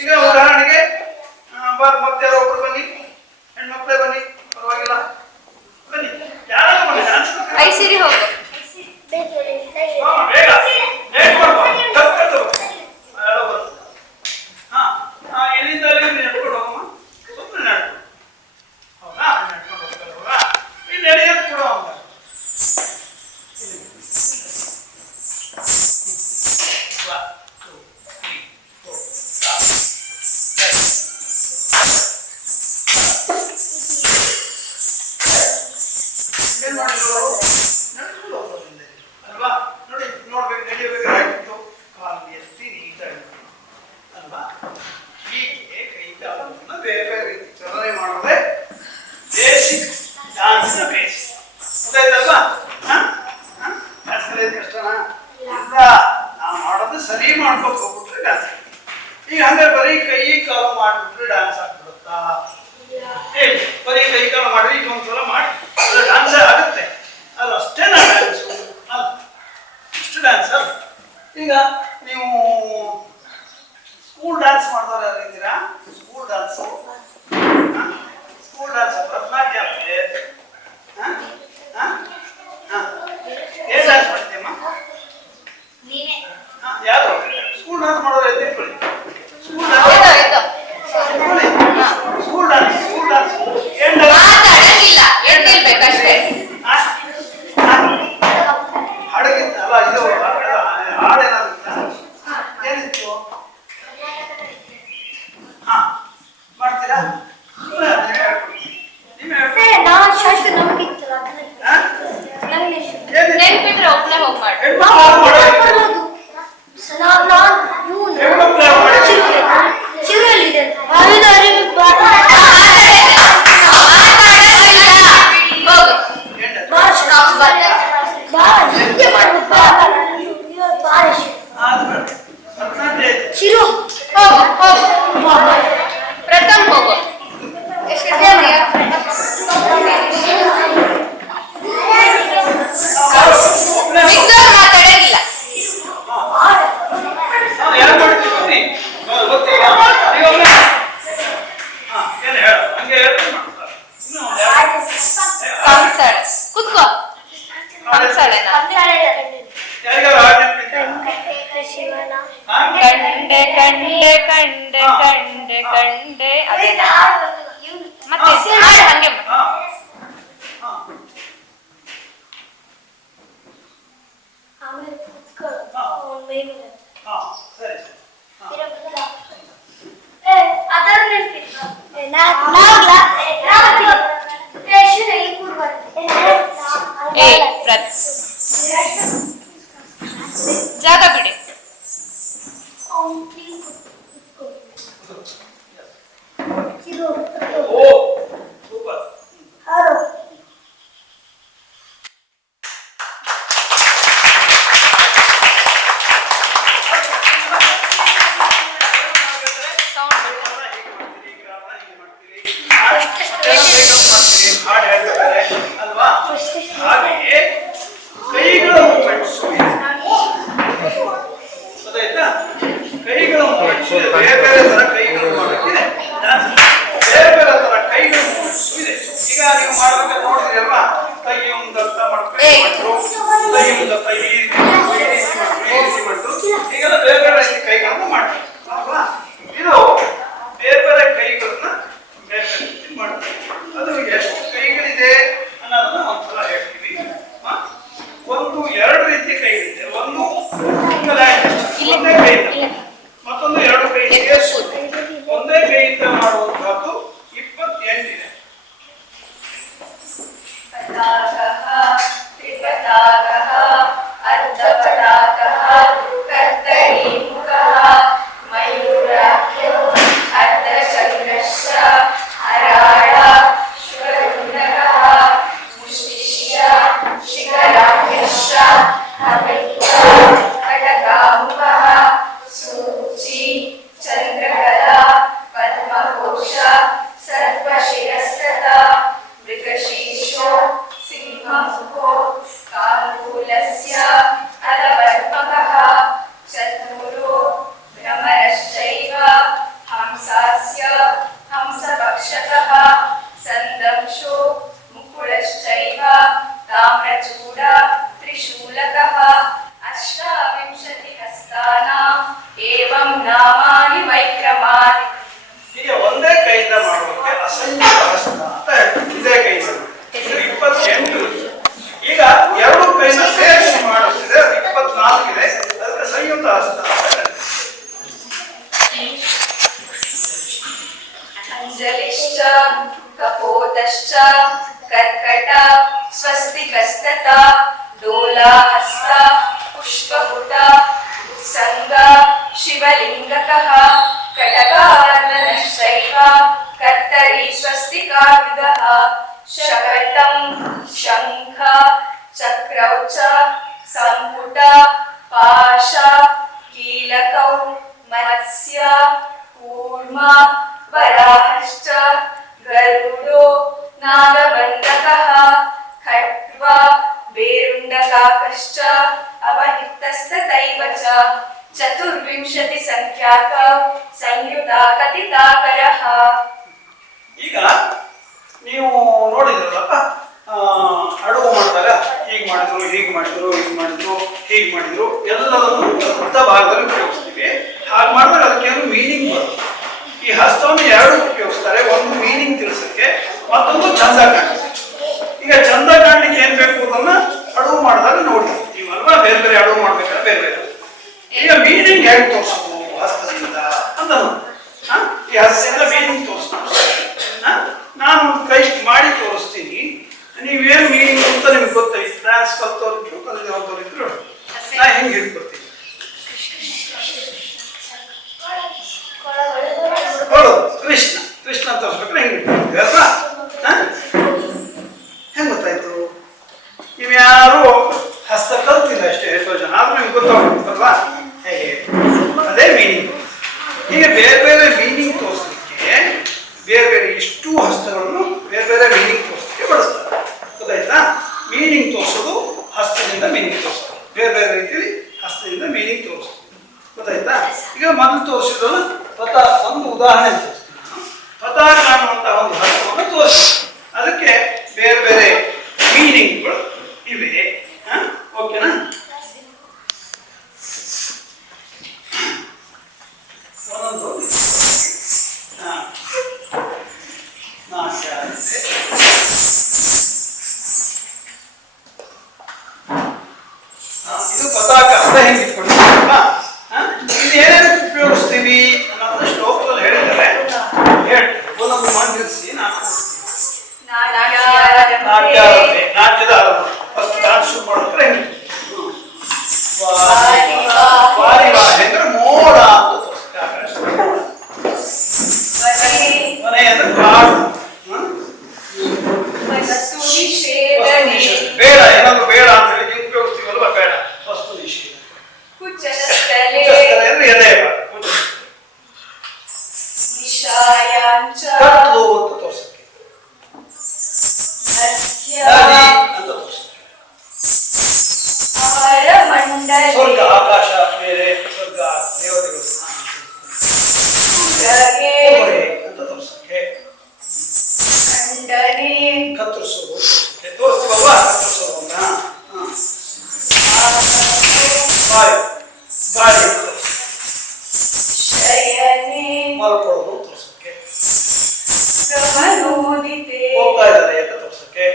ಈಗ ಉದಾಹರಣೆಗೆ ಮತ್ತಾರೋ ಒಬ್ರು ಬನ್ನಿ, ಹೆಣ್ಮಕ್ಳೇ ಬನ್ನಿ, ಪರವಾಗಿಲ್ಲ ಬನ್ನಿ, ಯಾರು ಬನ್ನಿ, ಡ್ಯಾನ್ಸ್ ಐಸಿರಿ ಹೋಗು. ಬೇಗ ಲೇಟ್ ಮಾಡ್ಬಾರ್ದು, ತಪ್ಪು ಯಾರೋ ಬರುತ್ತೆ. ಎಲ್ಲಿಂದ ಅಲ್ಲಿ ನಡ್ಕೊಂಡು ಹೋಗಮ್ಮ, ಸುಮ್ಮನೆ ನಡ್ಕೊಂಡು ಹೌದಾ, ನಡ್ಕೊಂಡು ಹೋಗ್ತಾರಲ್ವಾ, ಇಲ್ಲಿ ನಡೆಯೋದು ಕೂಡ ಹೋಗ. ಏನ್ ಮಾಡಿದ್ರು, ನಡ್ಕೊಂಡು ಹೋಗೋದ್ರಿಂದ ಅಲ್ವಾ, ನೋಡಿ ನೋಡ್ಬೇಕು, ನಡೆಯಬೇಕಾಗಿತ್ತು, ಕಾಲು ಎತ್ತಿ ನೀಟಾಗಿ ಅಲ್ವಾ. ಹೀಗೆ ಕೈ ಕಾಲನ್ನು ಬೇರೆ ಬೇರೆ ರೀತಿ ಚಲನೆ ಮಾಡೋದೇ ಬೇಸಿಕ್ ಡಾನ್ಸ್ ಬೇಸಿಕ್. ಗೊತ್ತಾಯ್ತಲ್ವಾ? ಡ್ಯಾನ್ಸ್ ಕಲಿಯೋದು ಕಷ್ಟನಾ? ಇಲ್ಲ, ನಾವು ಮಾಡೋದು ಸರಿ ಮಾಡ್ಕೊಂಡು ಹೋಗ್ಬಿಟ್ರೆ ಡ್ಯಾನ್ಸ್. ಈಗ ಹಂಗೆ ಬರೀ ಕೈ ಕಾಲು ಮಾಡಿಬಿಟ್ರೆ ಡ್ಯಾನ್ಸ್ ಆಗ್ಬಿಡುತ್ತಾ? ಹೇಳಿ, ಬರೀ ಕೈ ಕಾಲು ಮಾಡಿ ಈಗ ಒಂದ್ಸಲ ಮಾಡಿ ಅದು ಡ್ಯಾನ್ಸೇ ಆಗುತ್ತೆ. ಅದು ಅಷ್ಟೇ ನಾ ಡ್ಯಾನ್ಸು ಅಲ್ಲ, ಇಷ್ಟು ಡ್ಯಾನ್ಸ್ ಅಲ್ಲ. ಈಗ ನೀವು ಸ್ಕೂಲ್ ಡ್ಯಾನ್ಸ್ ಮಾಡಿದವ್ರು ಯಾರು ಇದ್ದೀರಾ? School dance, school dance Bharatanatyam ಏನ್ ಡ್ಯಾನ್ಸ್ ಮಾಡ್ತೀಯಮ್ಮ? ಯಾರು ಸ್ಕೂಲ್ ಡ್ಯಾನ್ಸ್ ಮಾಡೋರು ಎದ್ದಿಟ್ಕೊಳ್ಳಿ. School dance, school dance, school dance ಏನ್ ಮಾತಾಡಂಗಿಲ್ಲ, ಎದ್ದಿಲ್ಬೇಕಷ್ಟೇ. ಹಾಡಗಿತ್ತ ಅಲ್ಲ, ಇದು ಹಾಡೇನಾಗಿತ್ತ, ಏನಿತ್ತು? ಮಾಡ್ತೀರಾ? ನೆನ್ಪಿದ್ರೆ ಒಬ್ನೇ ಹೋಗಿ ಮಾಡಿ. ಪ್ರಥಮ್ ಹೋಗು. ಮಾತಾಡಂಗಿಲ್ಲ. ಕುತ್ಕೋ. ಕಂಸಾಳೆನಾ? ಕಂಡೆ ಕಂಡೆ ಕಂಡೆ ಕಂಡೆ ಕಂಡೆ ಅದೇನಾ? ಮತ್ತೆ ಹಂಗೆ ಜಾಗ ಬಿಡಿ. ಅಲ್ವಾ? ಹಾಗೆಯೇ ಕೈಗಳ ಮೂಮೆಂಟ್ಸ್ ಗೊತ್ತಾಯ್ತಾ? ಕೈಗಳ ಮೂಮೆಂಟ್ಸ್ ಬೇರೆ ಬೇರೆ ತರ ಕೈಗಳು ಅಂಜಲಿಶ್ಚ ಕಪೋತಶ್ಚ ಕರ್ಕಟ ಸ್ವಸ್ತಿಕಸ್ತತ ಡೋಲಾಹಸ್ತ ಪುಷ್ಪಪುಟ ಸಂಗ ಶಿವಲಿಂಗಕಃ ಕಟಕಾರ್ದನಶ್ಚೈವ ಕರ್ತರಿ ಸ್ವಸ್ತಿಕಾಯುಧಃ ಶಕಟಂ ಶಂಖ ಚಕ್ರೌ ಚ ಸಂಪುಟ ಪಾಶ ಕೀಲಕೌ ಮತ್ಸ್ಯ ಕೂರ್ಮ ವರಾಹಶ್ಚ ಗರುಡೋ ನಾಗಬಂಧಕಃ ಖಟ್ವ ಬೇರುಂಡಕಾಕಶ್ಚ ಅವಹಿತಸ್ತತೈವ ಚ ಚತುರ್ವಿಂಶತಿ ಸಂಖ್ಯಾಕ ಸಂಯುತ ಕಥಿತಾಕರಃ. ಈಗ ನೀವು ನೋಡಿದ್ರಲ್ಲಪ್ಪ, ಅಡುಗೆ ಮಾಡಿದಾಗ ಹೀಗೆ ಮಾಡಿದ್ರು, ಹೀಗೆ ಮಾಡಿದ್ರು, ಹೀಗೆ ಮಾಡಿದ್ರು, ಹೀಗೆ ಮಾಡಿದ್ರು ಎಲ್ಲದನ್ನು ಅರ್ಧ ಭಾಗದಲ್ಲಿ ಉಪಯೋಗಿಸ್ತೀವಿ. ಹಾಗೆ ಮಾಡಿದಾಗ ಅದಕ್ಕೇನು ಮೀನಿಂಗ್ ಬರುತ್ತೆ. ಈ ಹಸ್ತವನ್ನು ಎರಡು ಉಪಯೋಗಿಸ್ತಾರೆ, ಒಂದು ಮೀನಿಂಗ್ ತಿಳಿಸಕ್ಕೆ, ಮತ್ತೊಂದು ಚಂದ ಕಾಣಿಸುತ್ತೆ. ಈಗ ಚಂದ ಕಾಣಲಿಕ್ಕೆ ಏನ್ ಬೇಕು ಅದನ್ನ ಅಡುಗೆ ಮಾಡಿದಾಗ ನೋಡಿ ನೀವಲ್ವಾ, ಬೇರೆ ಬೇರೆ ಅಡುಗೆ ಮಾಡ್ಬೇಕಾದ್ರೆ ಬೇರೆ ಬೇರೆ. ಈಗ ಮೀನಿಂಗ್ ಹೇಗೆ ತೋರಿಸೋದು ಹಸ್ತದಿಂದ ಅಂತ ಈ ಹಸ್ತದಿಂದ ಮೀನಿಂಗ್ ತೋರಿಸ್ತಾರೆ. ನಾನು ಕೈ ಮಾಡಿ ತೋರಿಸ್ತೀನಿ, ನೀವೇನು ಮೀನಿಂಗ್ ಅಂತ ನಿಮ್ಗೆ ಗೊತ್ತೈತಿ. ಡ್ಯಾನ್ಸ್ ಕಲ್ತವ್ರಿದ್ರು ಕಲಿತವ್ರಿದ್ರು ನಾ ಹೆಂಗೆ ಹೇಳ್ಕೊಡ್ತೀನಿ. ಕೃಷ್ಣ ಕೃಷ್ಣ ತೋರಿಸ್ಬೇಕಾದ್ರೆ ಹೆಂಗೆ ಅಲ್ವಾ? ಹೆಂಗೆ ಗೊತ್ತಾಯ್ತು? ನೀವ್ಯಾರು ಹಸ್ತ ಕಲ್ತಿಲ್ಲ ಅಷ್ಟೇ ಎಷ್ಟೋ ಜನ, ಆದ್ರೂ ನಿಮ್ಗೆ ಗೊತ್ತಾಗ್ತಲ್ವಾ ಹೇಗೆ? ಅದೇ ಮೀನಿಂಗ್. ಹೀಗೆ ಬೇರೆ ಬೇರೆ ಮೀನಿಂಗ್ ತೋರಿಸ್ಲಿಕ್ಕೆ ಬೇರೆ ಬೇರೆ ಇಷ್ಟು ಹಸ್ತಗಳನ್ನು ಬೇರೆ ಬೇರೆ ಮೀನಿಂಗ್ ತೋರಿಸ್ಲಿಕ್ಕೆ ಬಳಸ್ತಾರೆ. ಗೊತ್ತಾಯ್ತಾ? ಮೀನಿಂಗ್ ತೋರಿಸೋದು ಹಸ್ತದಿಂದ ಮೀನಿಂಗ್ ತೋರಿಸ್ತಾರೆ, ಬೇರೆ ಬೇರೆ ರೀತಿಯಲ್ಲಿ ಹಸ್ತದಿಂದ ಮೀನಿಂಗ್ ತೋರಿಸ್ತಾರೆ. ಗೊತ್ತಾಯ್ತಾ? ಈಗ ಮೊದಲು ತೋರಿಸಿದ್ರು ಒಂದು ಉದಾಹರಣೆ ತೋರಿಸ್ತೀನಿ. ಪತಾಕ ಅನ್ನುವಂಥ ಒಂದು ಹಸ್ತವನ್ನು ತೋರಿಸ್ತೀನಿ, ಅದಕ್ಕೆ ಬೇರೆ ಬೇರೆ ಮೀನಿಂಗ್ಗಳು ಇವೆ. ಓಕೆನಾ? ಇದು ಪತಾಕ ಅಂತ ಹೆಂಗೆ ಇಟ್ಕೊಂಡಿದ್ದೀವಲ್ಲ, ಇದು ಏನೇನು ಉಪಯೋಗಿಸ್ತೀವಿ ಅನ್ನೋದನ್ನ ಶ್ಲೋಕದಲ್ಲಿ ಹೇಳಿದ್ದಾರೆ. ಹೇಳಿ ಒಂದೊಂದು ಮಂಡಿಸಿ ನಾನು ನಾಟ್ಯದ ಆರಂಭ. ಫಸ್ಟ್ ಡಾನ್ಸ್ ಶುರು ಮಾಡಿದ್ರೆ ವಾರಿವಾಹ ಅಂದ್ರೆ ಮೋಡ ಅಂತ ತೋರಿಸ್ತಾರೆ. ಮನೆ ಅಂದ್ರೆ ಕಾಡು. ಬೇಡ, ಏನಾದ್ರು ಬೇಡ ಅಂತ ಹೇಳಿ ಉಪಯೋಗಿಸ್ತೀವಲ್ವಾ, ಬೇಡ. ವಸ್ತು ನಿಷೇಧ. ಅಂದ್ರೆ ಎದೆ ಕತ್ಲು ಅಂತ ತೋರಿಸುತ್ತೆ. ಅಂತ ತೋರಿಸುತ್ತೆ. ಸ್ವರ್ಗ ಆಕಾಶ ಬೇರೆ, ಸ್ವರ್ಗ ದೇವತೆಗಳು ಅಂತ ತೋರಿಸಕ್ಕೆ. ಕತ್ತರಿಸೋದು ತೋರಿಸ್ತೀವಲ್ವಾ, ಕತ್ತರಿಸೋದು ಅಂತ. ಗಾಳಿ ಮಲ್ಕೊಳ್ಳೋದು ತೋರಿಸಕ್ಕೆ. ಹೋಗ್ತಾ ಇದ್ದಾರೆ ಅಂತ ತೋರಿಸಕ್ಕೆ.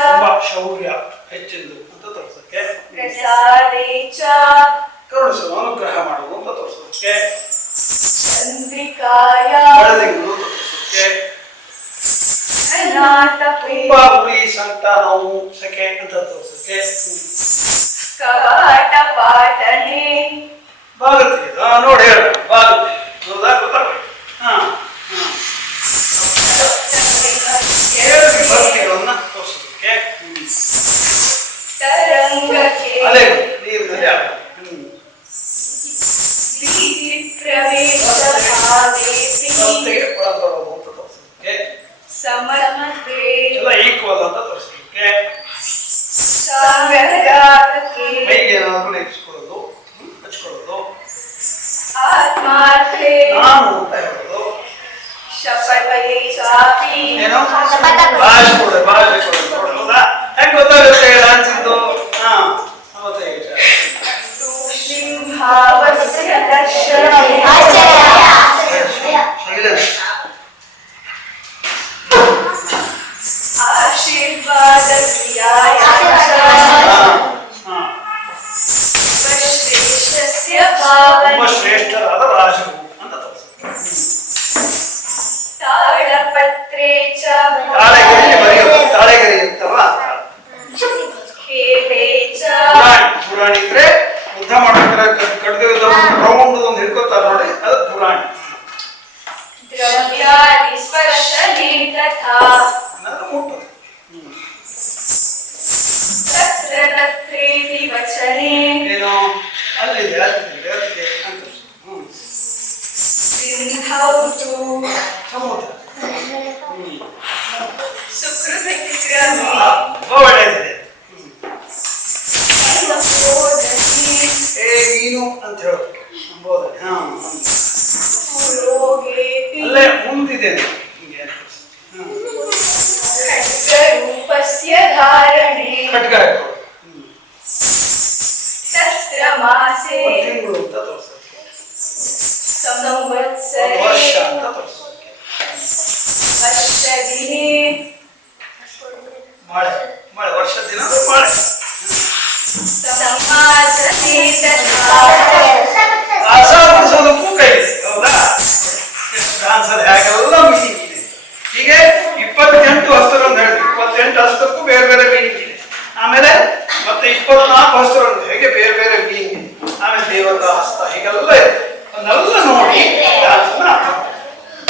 ತುಂಬಾ ಶೌರ್ಯ ಹೆಚ್ಚಿಂದು ಅಂತ ತೋರಿಸಕ್ಕೆ. ಕರುಣಿಸಲು ಅನುಗ್ರಹ ಮಾಡುವುದು ಅಂತ ತೋರಿಸೋದಕ್ಕೆ. ಬೆಳದಿಂಗಳು ತೋರಿಸೋದಕ್ಕೆ. ತುಂಬಾ ಉರಿ ಸಂಕಟ ನೋವು ಸೆಕೆ ಅಂತ ತೋರಿಸಕ್ಕೆ. ಬಾಗುತ್ತಿ ನೋಡಿ ಹೇಳ ಬಾಗುತ್ತಿ ಹೌದಾ, ಗೊತ್ತಾಗ್ಬೇಕು. ಏಳು ವಿಭಕ್ತಿಗಳನ್ನ ತೋರಿಸೋದಕ್ಕೆ. ಅದೇ ನೀರಿನಲ್ಲಿ ಆಡ. ಒಳಬರೋದು ಅಂತ ತೋರಿಸೋದಕ್ಕೆ. ಎಲ್ಲ ಈಕ್ವಲ್ ಅಂತ ತೋರಿಸೋದಕ್ಕೆ. ಮೈಗೆ ಏನಾದ್ರು ನೆಚ್ಕೊಳ್ಳೋದು, ಹಚ್ಕೊಳ್ಳೋದು. ನಾನು ಅಂತ ಹೇಳೋದು. ಏನೋ ಭಾಷೆ ಕೊಡೋದು, ಭಾಷೆ ಕೊಡೋದು. ಹೌದಾ? ಹೆಂಗ್ ಗೊತ್ತಾಗುತ್ತೆ ಅನ್ಸಿದ್ದು? ತುಂಬ ಶ್ರೇಷ್ಠರಾದ ರಾಜರು ಅಂತ ತೋರಿಸ್ತಾರೆ. ತಾಳೆಗರಿ ಬರೆಯೋದು, ತಾಳೆಗರಿ ಅಂತವಾ. ಪುರಾಣಿ ಅಂದ್ರೆ ಯುದ್ಧ ಮಾಡೋದ್ರೆ ಕಡ್ದು ರೌಂಡ್ ಒಂದು ಹಿಡ್ಕೊತಾರೆ ನೋಡಿ, ಅದು ಪುರಾಣಿ. ಅನ್ನೋದು ಮುಟ್ಟೋದು. ಏನು ಅಲ್ಲಿದೆ ಅಲ್ಲಿದೆ ಅಲ್ಲಿದೆ ಅಂತ. ಸಮುದ್ರ. ಒಳ್ಳೆಯದಿದೆ. ಏನು ಅಂತ ಹೇಳೋದು ಸಂಬೋಧನೆ. ಅಲ್ಲೇ ಮುಂದಿದೆ ಖಡ್ಗ ತಿಂಗಳು ಅಂತ ತೋರಿಸೋದು, ವರ್ಷ ಅಂತ ತೋರಿಸೋದಕ್ಕೆ. ಮಳೆ ಮಳೆ ವರ್ಷದ ದಿನ ಮಳೆ. ಆಸ ಬಿಡಿಸೋದಕ್ಕೂ ಕೈ ಇದೆ, ಹೌದಾ? ಡಾನ್ಸರ್ ಹೇಗೆಲ್ಲ ಮೀನಿಂಗ್ ಇದೆ. ಹೀಗೆ 28 ಹಸ್ತಗಳು ಅಂತ ಹೇಳಿದ್ವಿ. 28 ಹಸ್ತಕ್ಕೂ ಬೇರೆ ಬೇರೆ ಮೀನಿಂಗ್ ಇದೆ. ಆಮೇಲೆ ಮತ್ತೆ 24 ಹಸ್ತಗಳು ಹೇಗೆ ಬೇರೆ ಬೇರೆ ಮೀನಿಂಗ್ ಇದೆ. ಆಮೇಲೆ ದೇವತಾ ಹಸ್ತ ಹೀಗೆಲ್ಲ ಇದೆ. ಅದನ್ನೆಲ್ಲ ನೋಡಿ ಡಾನ್ಸ್ ಅರ್ಥ.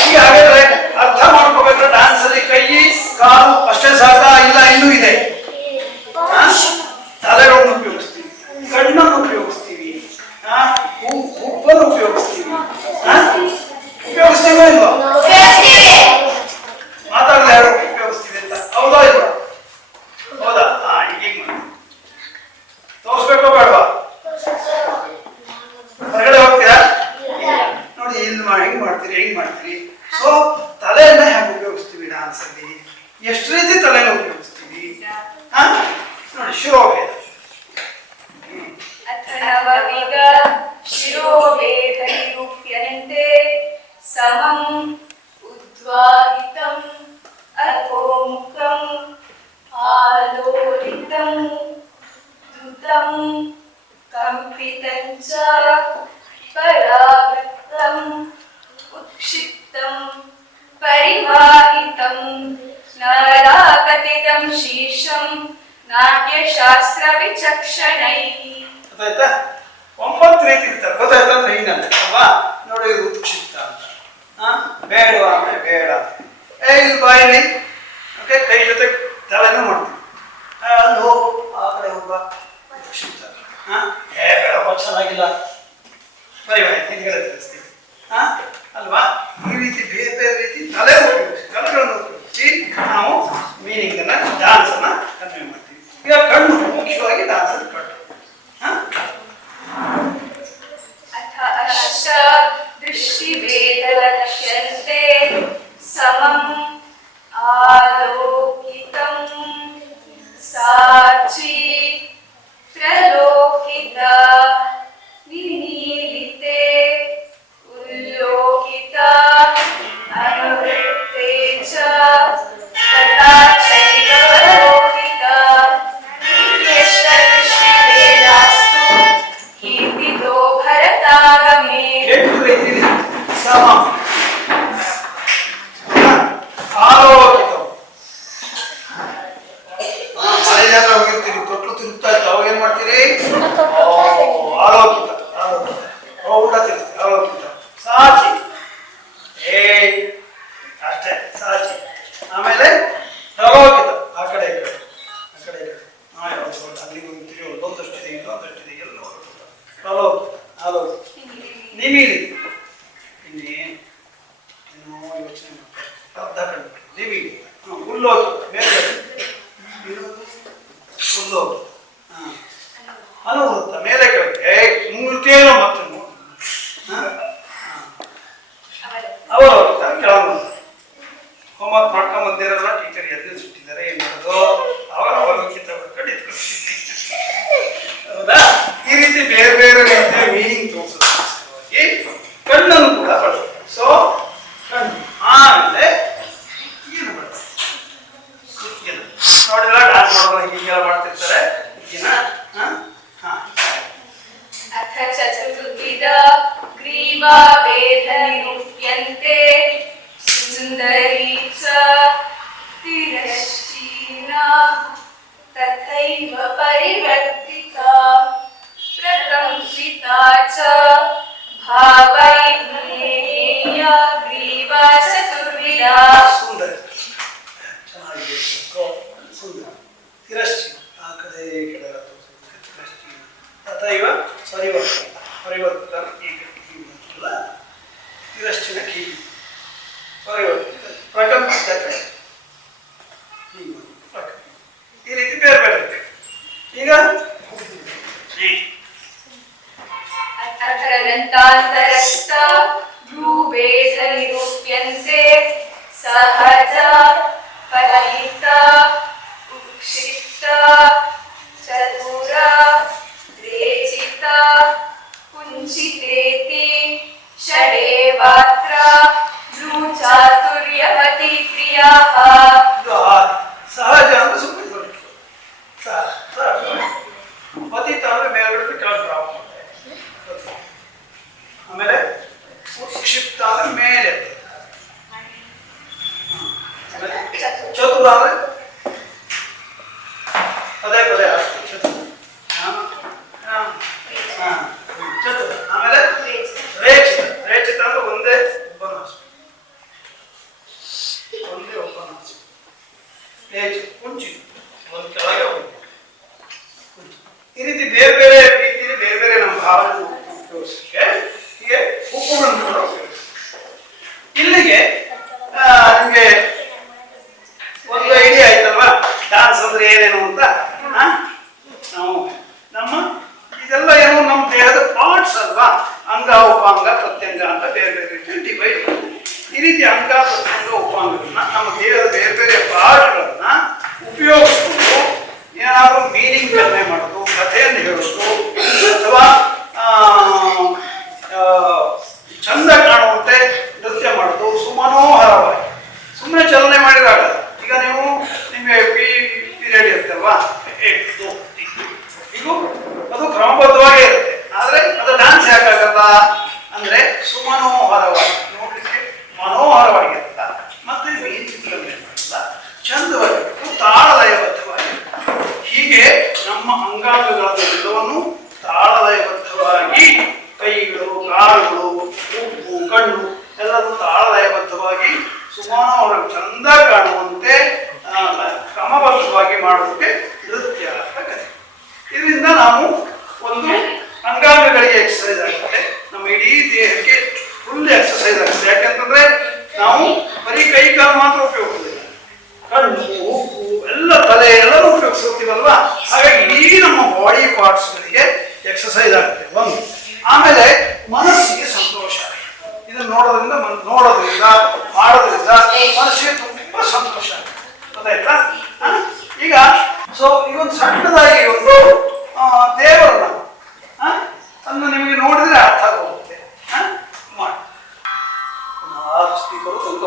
ಈಗ ಹಾಗಾದ್ರೆ ಅರ್ಥ ಮಾಡ್ಕೋಬೇಕಾದ್ರೆ ಡಾನ್ಸ್ ಅಲ್ಲಿ ಕೈ ಕಾಲು ಅಷ್ಟೇ ಸಾಕ, ಇಲ್ಲ ಇನ್ನೂ ಇದೆ. ತಲೆಗಳನ್ನು ಉಪಯೋಗಿಸ್ತೀವಿ, ಕಣ್ಣನ್ನು ಉಪಯೋಗಿಸ್ತೀವಿ, ಉಪ್ಪನ್ನು ಉಪಯೋಗಿಸ್ತೀವಿ. ಉಪಯೋಗಿಸ್ತೀವೋ ಇಲ್ವಾ? ಮಾತಾಡದೆ ಯಾರು ಉಪಯೋಗಿಸ್ತೀವಿ ಅಂತ, ಹೌದಾ ಇಲ್ವಾ? ಹೌದಾ? ಈಗ ತೋರಿಸ್ಬೇಕೋ ಬೇಡವಾ? ಹೊರಗಡೆ ಹೋಗ್ತೀರಾ ನೋಡಿ, ಇಲ್ಲಿ ಹೆಂಗ್ ಮಾಡ್ತೀರಿ ಹೆಂಗ್ ಮಾಡ್ತೀರಿ. ಸೊ ತಲೆಯನ್ನ ಹೆಂಗ್ ಉಪಯೋಗಿಸ್ತೀವಿ ಡಾನ್ಸ್ ಅಲ್ಲಿ, ಎಷ್ಟು ರೀತಿ ತಲೆನ ಉಪಯೋಗಿಸ್ತೀವಿ ನೋಡಿ. ಶಿರೋಭೇದ ಶಿರೋಭೇದೈರೂಪ್ಯಂತೆ ಸಮಂ ಉದ್ವಾಹಿತಂ ಅಧೋಮುಖಂ ಆಲೋಲಿತಂ ಧೃತಂ ಕಂಪಿತಂ ಚ ಪರಾವೃತ್ತಂ ಉಕ್ಷಿಪ್ತಂ ಪರಿವಾಹಿತಂ ನಾರಾಕತಿತಂ ಶೀರ್ಷಂ ನಾಟ್ಯಶಾಸ್ತ್ರ ವಿಚಕ್ಷಣೈಃ. ಗೊತ್ತಾಯ್ತಾ? 9 ರೀತಿ ಇರ್ತಾರೆ. ಗೊತ್ತಾಯ್ತಾ? ಅಂದ್ರೆ ಹಿಂಗಂತ ಅಲ್ವಾ? ನೋಡಿ, ಉತ್ಕ್ಷಿಪ್ತ ಅಂತ, ಬೇಡವಾ ಅಂದ್ರೆ ಬೇಡ, ಇಲ್ಲಿ ಬಾಯಲ್ಲಿ ಓಕೆ, ಕೈ ಜೊತೆ ತಲೆನೂ ಮಾಡ್ತೀವಿ. ಅಲ್ಲಿ ಹೋಗು, ಆ ಕಡೆ ಹೋಗುವ, ಉತ್ಕ್ಷಿಪ್ತ. ಬೇಡಪ್ಪ ಚೆನ್ನಾಗಿಲ್ಲ, ಬರೀ ಹಿಂದ್ಗಡೆ ತಿಳಿಸ್ತೀವಿ ಅಲ್ವಾ? ಈ ರೀತಿ ಬೇರೆ ಬೇರೆ ರೀತಿ ತಲೆ ಉಪಯೋಗಿಸಿ, ತಲೆಗಳನ್ನು ಉಪಯೋಗಿಸಿ ನಾವು ಮೀನಿಂಗ್ ಅನ್ನ, ಡಾನ್ಸ್ ಅನ್ನ ಕನ್ವೆ ಮಾಡ್ತೀವಿ. ಈಗ ಕಣ್ಣು ಮುಖ್ಯವಾಗಿ ಡಾನ್ಸ್ ಅನ್ನು ಕಣ್ಣು. ದೃಷ್ಟಿಭೇದಲಕ್ಷ್ಯಂತೆ ಸಮಂ ಆಲೋಕಿತಂ ಸಾಚಿ ಪ್ರಲೋಕಿತ ವಿನೀಲಿತೆ ಉಲ್ಲೋಕಿತ ಅನುವೃತ್ತೆ ಚ ತಥಾ ಚೈವ ಲೋಕಿತ ನಿತ್ಯಶ್ಚ ದೃಷ್ಟಿಭೇದಾಸ್ತು ಕೀರ್ತಿತೋ ಭರತಾಗಮೇ. ಸಮ ಆಲೋಕಿತ. ಮಳೆಗಾಲ ಹೋಗಿರ್ತೀರಿ, ತೊಟ್ಲು ತಿರುಗ್ತಾ ಇತ್ತು, ಅವಾಗ ಏನ್ ಮಾಡ್ತೀರಿ? ಆಲೋಕಿತ, ಆಲೋಕಿತ ಊಟ ತಿರುಗ್ತೀವಿ, ಆಲೋಕಿತ. ಸಾಚಿ, ಅಷ್ಟೇ ಸಾಚಿ. ಆಮೇಲೆ ಪ್ರಲೋಕಿತ, ಆ ಕಡೆ ಈ ಕಡೆ, ಆ ಕಡೆ ಈ ಕಡೆ, ಅಲ್ಲಿ ಹೋಗ್ತೀರಿ, ಒಂದೊಂದಷ್ಟಿದೆ ಇನ್ನೊಂದಷ್ಟಿದೆ, ಎಲ್ಲ ಪ್ರಲೋಕಿತ, ಆಲೋಕಿತ. ನಿಮಿಲಿ, ಇನ್ನೇನು ಯೋಚನೆ ಮಾಡ್ತಾರೆ, ಅರ್ಧ ಕಣ್ಣು ನಿಮಿಲಿ. ಉಲ್ಲೋಕಿತ, ಮೇಲೆ ಉಲ್ಲೋಕಿತ. ಅನುವೃತ್ತ, ಮೇಲೆ ಕೆಳಗೆ ಮೂರ್ತಿಯೇನೋ ಮತ್ತೆ ಅವಲೋಕಿತ, ಕೆಳಗೆ. ಹೋಮ್ವರ್ಕ್ ಮಾಡ್ಕೊಂಡ್ ಬಂದಿರಲ್ಲ, ಟೀಚರ್ ಎದ್ದು ಸುಟ್ಟಿದ್ದಾರೆ, ಏನ್ ಮಾಡೋದು? ಅವಾಗ ಅವಲೋಕಿತ ಬರ್ಕೊಂಡು ಇಟ್ಕೊಳ್ತೀವಿ, ಹೌದಾ? ಈ ರೀತಿ ಬೇರೆ ಬೇರೆ ರೀತಿಯ ಮೀನಿಂಗ್ ತೋರಿಸೋದಕ್ಕೋಸ್ಕರವಾಗಿ ಕಣ್ಣನ್ನು ಕೂಡ ಬಳಸ್ತಾರೆ. ಸೊ ಕಣ್ಣು. ಆಮೇಲೆ ಏನು ಬಳಸ್ತಾರೆ? ಕುತ್ತಿಗೆನ ನೋಡಿಲ್ಲ, ಡಾನ್ಸ್ ಮಾಡೋದು ಹೀಗೆಲ್ಲ ಮಾಡ್ತಿರ್ತಾರೆ. ಕುತ್ತಿಗೆನ ಅಥ ಚತುರ್ವಿಧ ಗ್ರೀವಾ ವೇದ ನಿರೂಪ್ಯಂತೆ ಸುಂದರಿ ಚ ಪರಿವರ್ತಿತಾ ಪ್ರಕಂಪಿತಾ ಚ ಭಾವೈರ್ನೇಯ ಗ್ರೀವಾ ಚತುರ್ವಿಧಾ. ಸುಂದರ, ಚೆನ್ನಾಗಿದೆ. ಸುಂದರ. ತಿರಶ್ಚಿ ಆ ಕಡೆ ಈ ಕಡೆ ತಿರಶ್ಚಿ ತಥೈವ ಪರಿವರ್ತಿತ ಅಲ್ಲ, ತಿರಶ್ಚಿನ ಹೀಗೆ ಪರಿವರ್ತಿತ ಪ್ರಕಂಪಿತ ಹೀಗೆ ಈ ರೀತಿ ಬೇರೆ ಬೇರೆ ಇರುತ್ತೆ. ಈಗ ಅರ್ಥಗಂತಾಂತರಸ್ಥ ರೂಪೇಶ ನಿರೂಪ್ಯಂತೆ ಸಹಜ ಫಲಹಿತ ಉಕ್ಷಿಪ್ತ ಚತುರ ರೇಚಿತ ಕುಂಚಿತೇತಿ ಷಡೇವಾತ್ರ ಚಾತುರ್ಯವತಿ ಕ್ರಿಯಾಃ. ಇದು ಸಹಜ ಅಂದ್ರೆ ಸುಮ್ಮನೆ ಪತಿತ ಅಂದ್ರೆ ಮೇಲ್ಗಡೆ ಕೆಳಗೆ ಡ್ರಾಪ್ ಮಾಡ್ತಾರೆ. ಆಮೇಲೆ ಉತ್ಕ್ಷಿಪ್ತ ಅಂದ್ರೆ ಮೇಲೆ, ಚತುರ ಅಂದ್ರೆ ಪದೇ ಪದೇ ಅಷ್ಟು ಚತುರ. ಚತುರ. ಆಮೇಲೆ ರೇಚಿತ. ರೇಚಿತ ಅಂದ್ರೆ ಒಂದೇ ಉಪನ್ಯಾಸ, ಒಂದೇ ಉಪನ್ಯಾಸ. ರೇಚಿತ ಕುಂಚಿತ ಒಂದು ಕೆಳಗೆ ಹೋಗಿ. ಈ ರೀತಿ ಬೇರೆ ಬೇರೆ ರೀತಿಯಲ್ಲಿ ಬೇರೆ ಬೇರೆ ನಮ್ಮ ಭಾವನೆ ಉಪಯೋಗಿಸಕ್ಕೆ ಹೀಗೆ ಉಪ್ಪುಗಳನ್ನು ಕೂಡ ಉಪಯೋಗಿಸ್ತೀವಿ. ಇಲ್ಲಿಗೆ ನಿಮಗೆ ಒಂದು ಐಡಿಯಾ ಆಯ್ತಲ್ವಾ ಡಾನ್ಸ್ ಅಂದ್ರೆ ಏನೇನು ಅಂತ. ನಾವು ನಮ್ಮ ಇದೆಲ್ಲ ಏನು ನಮ್ಮ ದೇಹದ ಪಾರ್ಟ್ಸ್ ಅಲ್ವಾ, ಅಂಗ ಉಪಾಂಗ ಪ್ರತ್ಯಂಗ ಅಂತ ಬೇರೆ ಬೇರೆ ರೀತಿಯಲ್ಲಿ ಡಿವೈಡ್ ಮಾಡ್ತೀವಿ. ಈ ರೀತಿ ಅಂಗ ಪ್ರತ್ಯಂಗ ಉಪಾಂಗಗಳನ್ನ ನಮ್ಮ ದೇಹದ ಬೇರೆ ಬೇರೆ ಪಾರ್ಟ್ಗಳನ್ನ ಉಪಯೋಗಿಸ್ಕೊಂಡು ಏನಾದರೂ ಮೀನಿಂಗ್ ಕಡಿಮೆ ಮಾಡೋದು, ಕಥೆಯನ್ನು ಹೇಳೋದು, ಅಥವಾ ಚಂದ ಕಾಣುವಂತೆ ನೃತ್ಯ ಮಾಡೋದು, ಸುಮನೋಹರವಾಗಿ ಸುಮ್ಮನೆ ಚಲನೆ ಮಾಡಿದಾಗ. ಈಗ ನೀವು ನಿಮಗೆ ಪೀರಿಯಡ್ ಇರ್ತಲ್ವಾ, ಈಗ ಅದು ಕ್ರಮಬದ್ಧವಾಗೇ ಇರುತ್ತೆ. ಆದರೆ ಅದು ಡ್ಯಾನ್ಸ್ ಯಾಕಾಗಲ್ಲ ಅಂದರೆ ಸುಮನೋಹರವಾಗಿ ನೋಡಲಿಕ್ಕೆ ಮನೋಹರವಾಗಿರಲ್ಲ, ಮತ್ತೆ ಮೀನಿಂಗ್ ಕಡಿಮೆ ಮಾಡಲ್ಲ, ಚಂದವಾಗಿರುತ್ತೆ, ತಾಳಲಯಬದ್ಧವಾಗಿ. ಹೀಗೆ ನಮ್ಮ ಅಂಗಾಂಗಗಳೆಲ್ಲವನ್ನು ತಾಳಲಯಬದ್ಧವಾಗಿ ಕೈಗಳು, ಕಾಲುಗಳು, ಉಪ್ಪು, ಕಣ್ಣು ಎಲ್ಲರೂ ತಾಳಲಯಬದ್ಧವಾಗಿ ಸುಮಾರು ಚಂದ ಕಾಣುವಂತೆ ಕ್ರಮಬದ್ಧವಾಗಿ ಮಾಡೋದಕ್ಕೆ ನೃತ್ಯ ಅಂತ ಕರೀತೀವಿ. ಇದರಿಂದ ನಾವು ಒಂದು ಅಂಗಾಂಗಗಳಿಗೆ ಎಕ್ಸಸೈಸ್ ಆಗುತ್ತೆ, ನಮ್ಮ ಇಡೀ ದೇಹಕ್ಕೆ ಫುಲ್ ಎಕ್ಸಸೈಸ್ ಆಗುತ್ತೆ. ಯಾಕೆಂತಂದ್ರೆ ನಾವು ಬರೀ ಕೈ ಕಾಲು ಮಾತ್ರ ಉಪಯೋಗಿಸೋದಿಲ್ಲ, ಕಣ್ಣು, ಉಪ್ಪು ಎಲ್ಲ ತಲೆ ಎಲ್ಲರೂ ಉಪಯೋಗಿಸ್ತೀವಲ್ವಾ. ಹಾಗಾಗಿ ಇಡೀ ನಮ್ಮ ಬಾಡಿ ಪಾರ್ಟ್ಸ್ಗಳಿಗೆ ಎಕ್ಸಸೈಸ್ ಆಗುತ್ತೆ ಒಂದು. ಆಮೇಲೆ ಮನಸ್ಸಿಗೆ ಸಂತೋಷ. ಇದನ್ನು ನೋಡೋದ್ರಿಂದ ಮಾಡೋದ್ರಿಂದ ಮನಸ್ಸಿಗೆ ತುಂಬಾ ಸಂತೋಷ ಆಗುತ್ತೆ. ಗೊತ್ತಾಯ್ತಾ? ಈಗ ಈಗೊಂದು ಸಣ್ಣದಾಗಿ ಒಂದು ದೇವರನ್ನ ಅದನ್ನು ನಿಮಗೆ ನೋಡಿದ್ರೆ ಅರ್ಥ ಆಗೋಗುತ್ತೆ. ಮಾಡಿ ಸ್ಪೀಕರು ತುಂಬ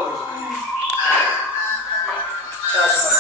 ಚಾರ್ಜ್ ಮಾಡಿ.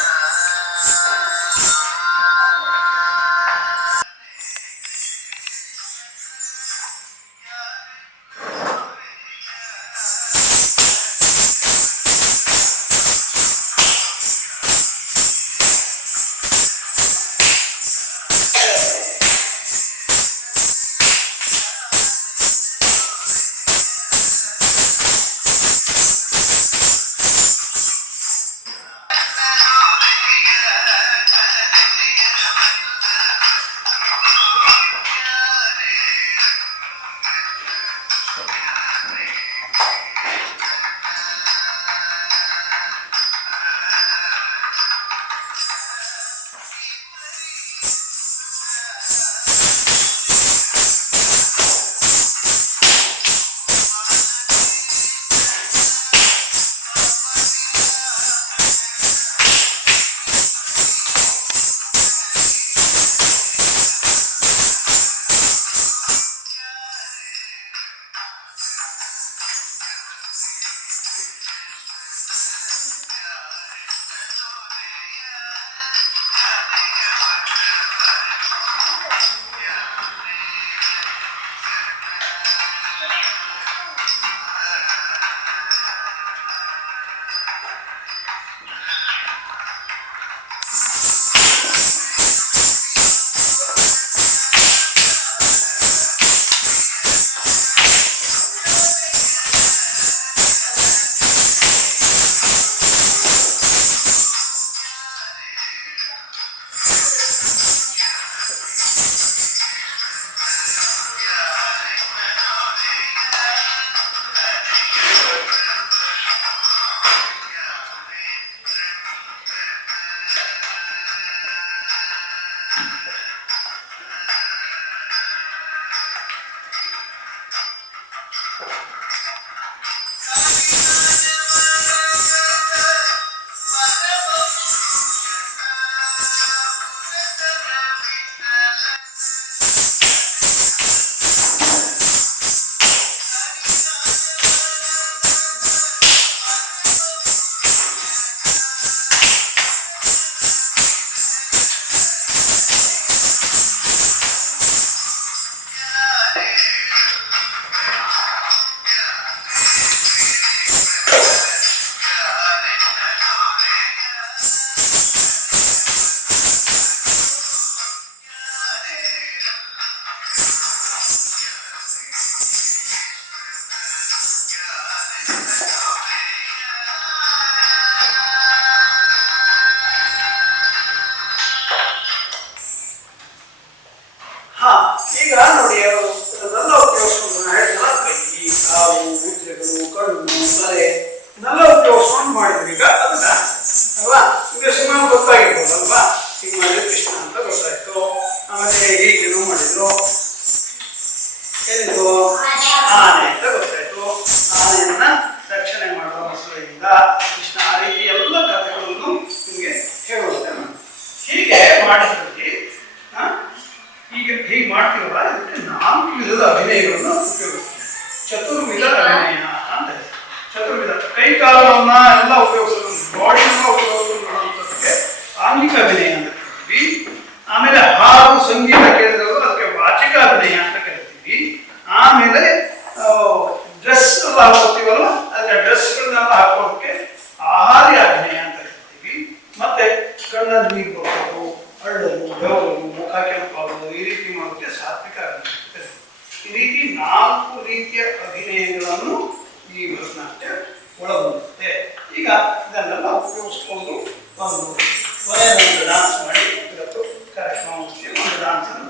ಹಾ, ಈಗ ನೋಡಿ ಅದನ್ನೆಲ್ಲ ಉಪಯೋಗಿಸ್ಕೊಂಡು ಹೇಳಿದ್ನಲ್ಲ, ಕೈ, ಕಾಲು, ಮುದ್ರೆಗಳು, ಕಣ್ಣು, ತಲೆ ಇದನ್ನೆಲ್ಲ ಉಪಯೋಗಿಸ್ಕೊಂಡು ಮಾಡಿದ್ವಿ. ಈಗ ಅದು ಡ್ಯಾನ್ಸ್ ಅಲ್ವಾ? ಈಗ ಸುಮಾರು ಗೊತ್ತಾಗಿರ್ಬೋದು ಅಲ್ವಾ? ಈಗ ಮಾಡಿದ್ರೆ ಕೃಷ್ಣ ಅಂತ ಗೊತ್ತಾಯ್ತು. ಆಮೇಲೆ ಹೀಗೇನು ಮಾಡಿದ್ರು, ಏನಿದು ಆನೆ ಅಂತ ಗೊತ್ತಾಯ್ತು. ಆನೆಯನ್ನ ರಕ್ಷಣೆ ಮಾಡುವ ಮಸೂದೆಯಿಂದ ಕೃಷ್ಣ ಆ ರೀತಿ ಎಲ್ಲ ಕಥೆಗಳನ್ನು ನಿಮಗೆ ಹೇಳುವಂತೆ ನಾನು ಹೀಗೆ ಮಾಡಿದ್ರಲ್ಲಿ ಹೀಗೆ ಮಾಡ್ತೀವಲ್ಲ, ಇದಕ್ಕೆ 4 ವಿಧದ ಅಭಿನಯಗಳನ್ನು ಉಪಯೋಗಿಸ್ತೀವಿ. ಚತುರ್ವಿಧ ಅಭಿನಯ ಅಂತ ಹೇಳಿ. ಚತುರ್ವಿಧ ಕೈ ಕಾಲವನ್ನ ಎಲ್ಲ ಉಪಯೋಗಿಸೋದು, ಬಾಡಿಯನ್ನ ಉಪಯೋಗಿಸೋದು ಮಾಡುವಂಥದ್ದಕ್ಕೆ ಆಂಗಿಕ ಅಭಿನಯ ಅಂತ ಕರಿತೀವಿ. ಆಮೇಲೆ ಹಾಡು ಸಂಗೀತ ಕೇಳಿದ್ರು ಅದಕ್ಕೆ ವಾಚಿಕ ಅಭಿನಯ ಅಂತ ಕರಿತೀವಿ. ಆಮೇಲೆ ಡ್ರೆಸ್ ಎಲ್ಲ ಹಾಕೋತೀವಲ್ಲ, ಅದಕ್ಕೆ ಡ್ರೆಸ್ಗಳನ್ನೆಲ್ಲ ಹಾಕೋದಕ್ಕೆ ಆಹಾರ್ಯ ಅಭಿನಯ ಅಂತ ಕರಿತೀವಿ. ಮತ್ತೆ ಕಣ್ಣಲ್ಲಿ ನೀರು ಬರೋದು, ಅಳ್ಳಲು, ಬೆವರು, ಮುಖ ಕೆಂಪಾಗೋದು, ಈ ರೀತಿ ಮಾಡೋದಕ್ಕೆ ಸಾತ್ವಿಕ ಅಭಿನಯ. ಈ ರೀತಿ 4 ರೀತಿಯ ಅಭಿನಯಗಳನ್ನು ಈ ಭರತನಾಟ್ಯ ಒಳಗೊಂಡಿರುತ್ತೆ. ಈಗ ಇದನ್ನೆಲ್ಲ ಉಪಯೋಗಿಸ್ಕೊಂಡು ಒಂದು ಡಾನ್ಸ್ ಮಾಡಿ ಇವತ್ತು ಕಾರ್ಯಕ್ರಮ ಮುಗಿಸ್ತೀವಿ. ಒಂದು ಡಾನ್ಸ್ ಅನ್ನು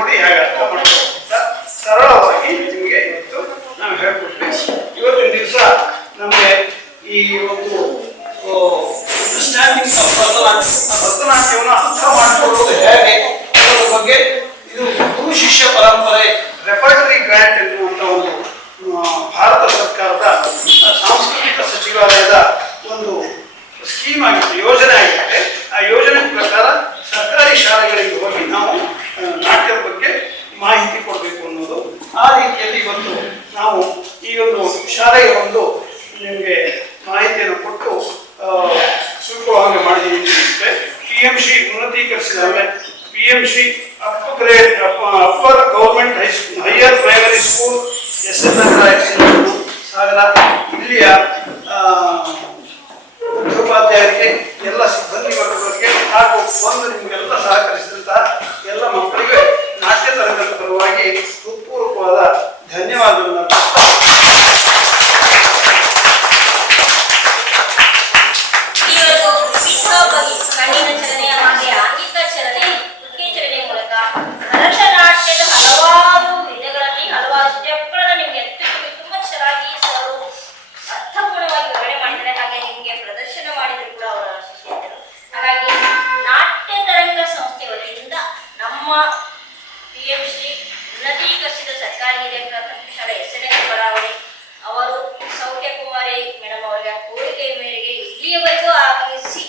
ನೋಡಿ ಹೇಗೆ ಅರ್ಥ ಮಾಡ್ಬೇಕು ಅಂತ ಸರಳವಾಗಿ ನಿಮಗೆ ಇವತ್ತು ನಾವು ಹೇಳ್ಕೊಟ್ವಿ. ಇವತ್ತಿನ ದಿವಸ ನಮಗೆ ಈ ಒಂದು ಅಂಡರ್ಸ್ಟ್ಯಾಂಡಿಂಗ್ ಭರತನಾಟ್ಯವನ್ನು ಅರ್ಥ ಮಾಡಿಕೊಳ್ಳೋದು ಹೇಗೆ ಅನ್ನೋದ್ರ ಬಗ್ಗೆ ಇದು ಗುರು ಶಿಷ್ಯ ಪರಂಪರೆ ರೆಪರ್ಟರಿ ಗ್ರಾಂಟ್ ಎನ್ನುವಂಥ ಒಂದು ಭಾರತ ಸರ್ಕಾರದ ಸಾಂಸ್ಕೃತಿಕ ಸಚಿವಾಲಯದ ಒಂದು ಸ್ಕೀಮ್ ಆಗಿತ್ತು, ಯೋಜನೆ ಆಗಿರುತ್ತೆ. ಆ ಯೋಜನೆ ಪ್ರಕಾರ ಸರ್ಕಾರಿ ಶಾಲೆಗಳಿಗೆ ಹೋಗಿ ನಾವು ನಾಟ್ಯದ ಬಗ್ಗೆ ಮಾಹಿತಿ ಕೊಡಬೇಕು ಅನ್ನೋದು. ಆ ರೀತಿಯಲ್ಲಿ ಇವತ್ತು ನಾವು ಈ ಒಂದು ಶಾಲೆಗೆ ಒಂದು ನಿಮಗೆ ಮಾಹಿತಿಯನ್ನು ಕೊಟ್ಟು ತಿಳ್ಕೊಳ್ಳೋ ಹಾಗೆ ಮಾಡಿದ್ದೀವಿ. PMC ಉನ್ನತೀಕರಿಸಿದ PMC upper government higher primary school SNR ಸಾಗರ ಇಲ್ಲಿಯ ಮುಖ್ಯೋಪಾಧ್ಯಾಯರಿಗೆ, ಎಲ್ಲ ಸಿಬ್ಬಂದಿ ವರ್ಗಗಳಿಗೆ ಹಾಗೂ ಬಂದು ನಿಮಗೆಲ್ಲ ಸಹಕರಿಸಿದಂತಹ ಎಲ್ಲ ಮಕ್ಕಳಿಗೆ ನಾಟ್ಯ ತರಗತಿ ಪರವಾಗಿ ಹೃತ್ಪೂರ್ವಕವಾದ ಧನ್ಯವಾದಗಳನ್ನು ಕಣ್ಣಿನ ಚಲನೆಯ ಹಾಗೆ ಆಂಗಿಕ ಚಲನೆ, ಮುಖಿ ಚಲನೆ ಮೂಲಕ ಭರತನಾಟ್ಯದ ಹಲವಾರು ವಿಧಗಳಲ್ಲಿ ಹಲವಾರು ಸ್ಟೆಪ್ಗಳನ್ನು ನಿಮಗೆ ತುಂಬಾ ಚೆನ್ನಾಗಿ ಸರ್ ಅರ್ಥಪೂರ್ಣವಾಗಿ ವಿವರಣೆ ಮಾಡಿದ್ದಾರೆ. ಹಾಗೆ ನಿಮಗೆ ಪ್ರದರ್ಶನ ಮಾಡಿದ್ರು ಕೂಡ ಅವರ ಶಿಷ್ಯರು. ಹಾಗಾಗಿ ನಾಟ್ಯ ತರಂಗ ಸಂಸ್ಥೆ ವತಿಯಿಂದ ನಮ್ಮ PMC ಉನ್ನತೀಕರಿಸಿದ ಸರ್ಕಾರಿ ಹಿರಿಯ ಪ್ರಾಥಮಿಕ ಶಾಲೆ SNS ಬಡಾವಣೆ ಅವರು ಸೌಖ್ಯಕುಮಾರಿ ಮೇಡಮ್ ಅವರ ಕೋರಿಕೆ ಮೇರೆಗೆ ಇಲ್ಲಿಯವರೆಗೂ ಆಗಮಿಸಿ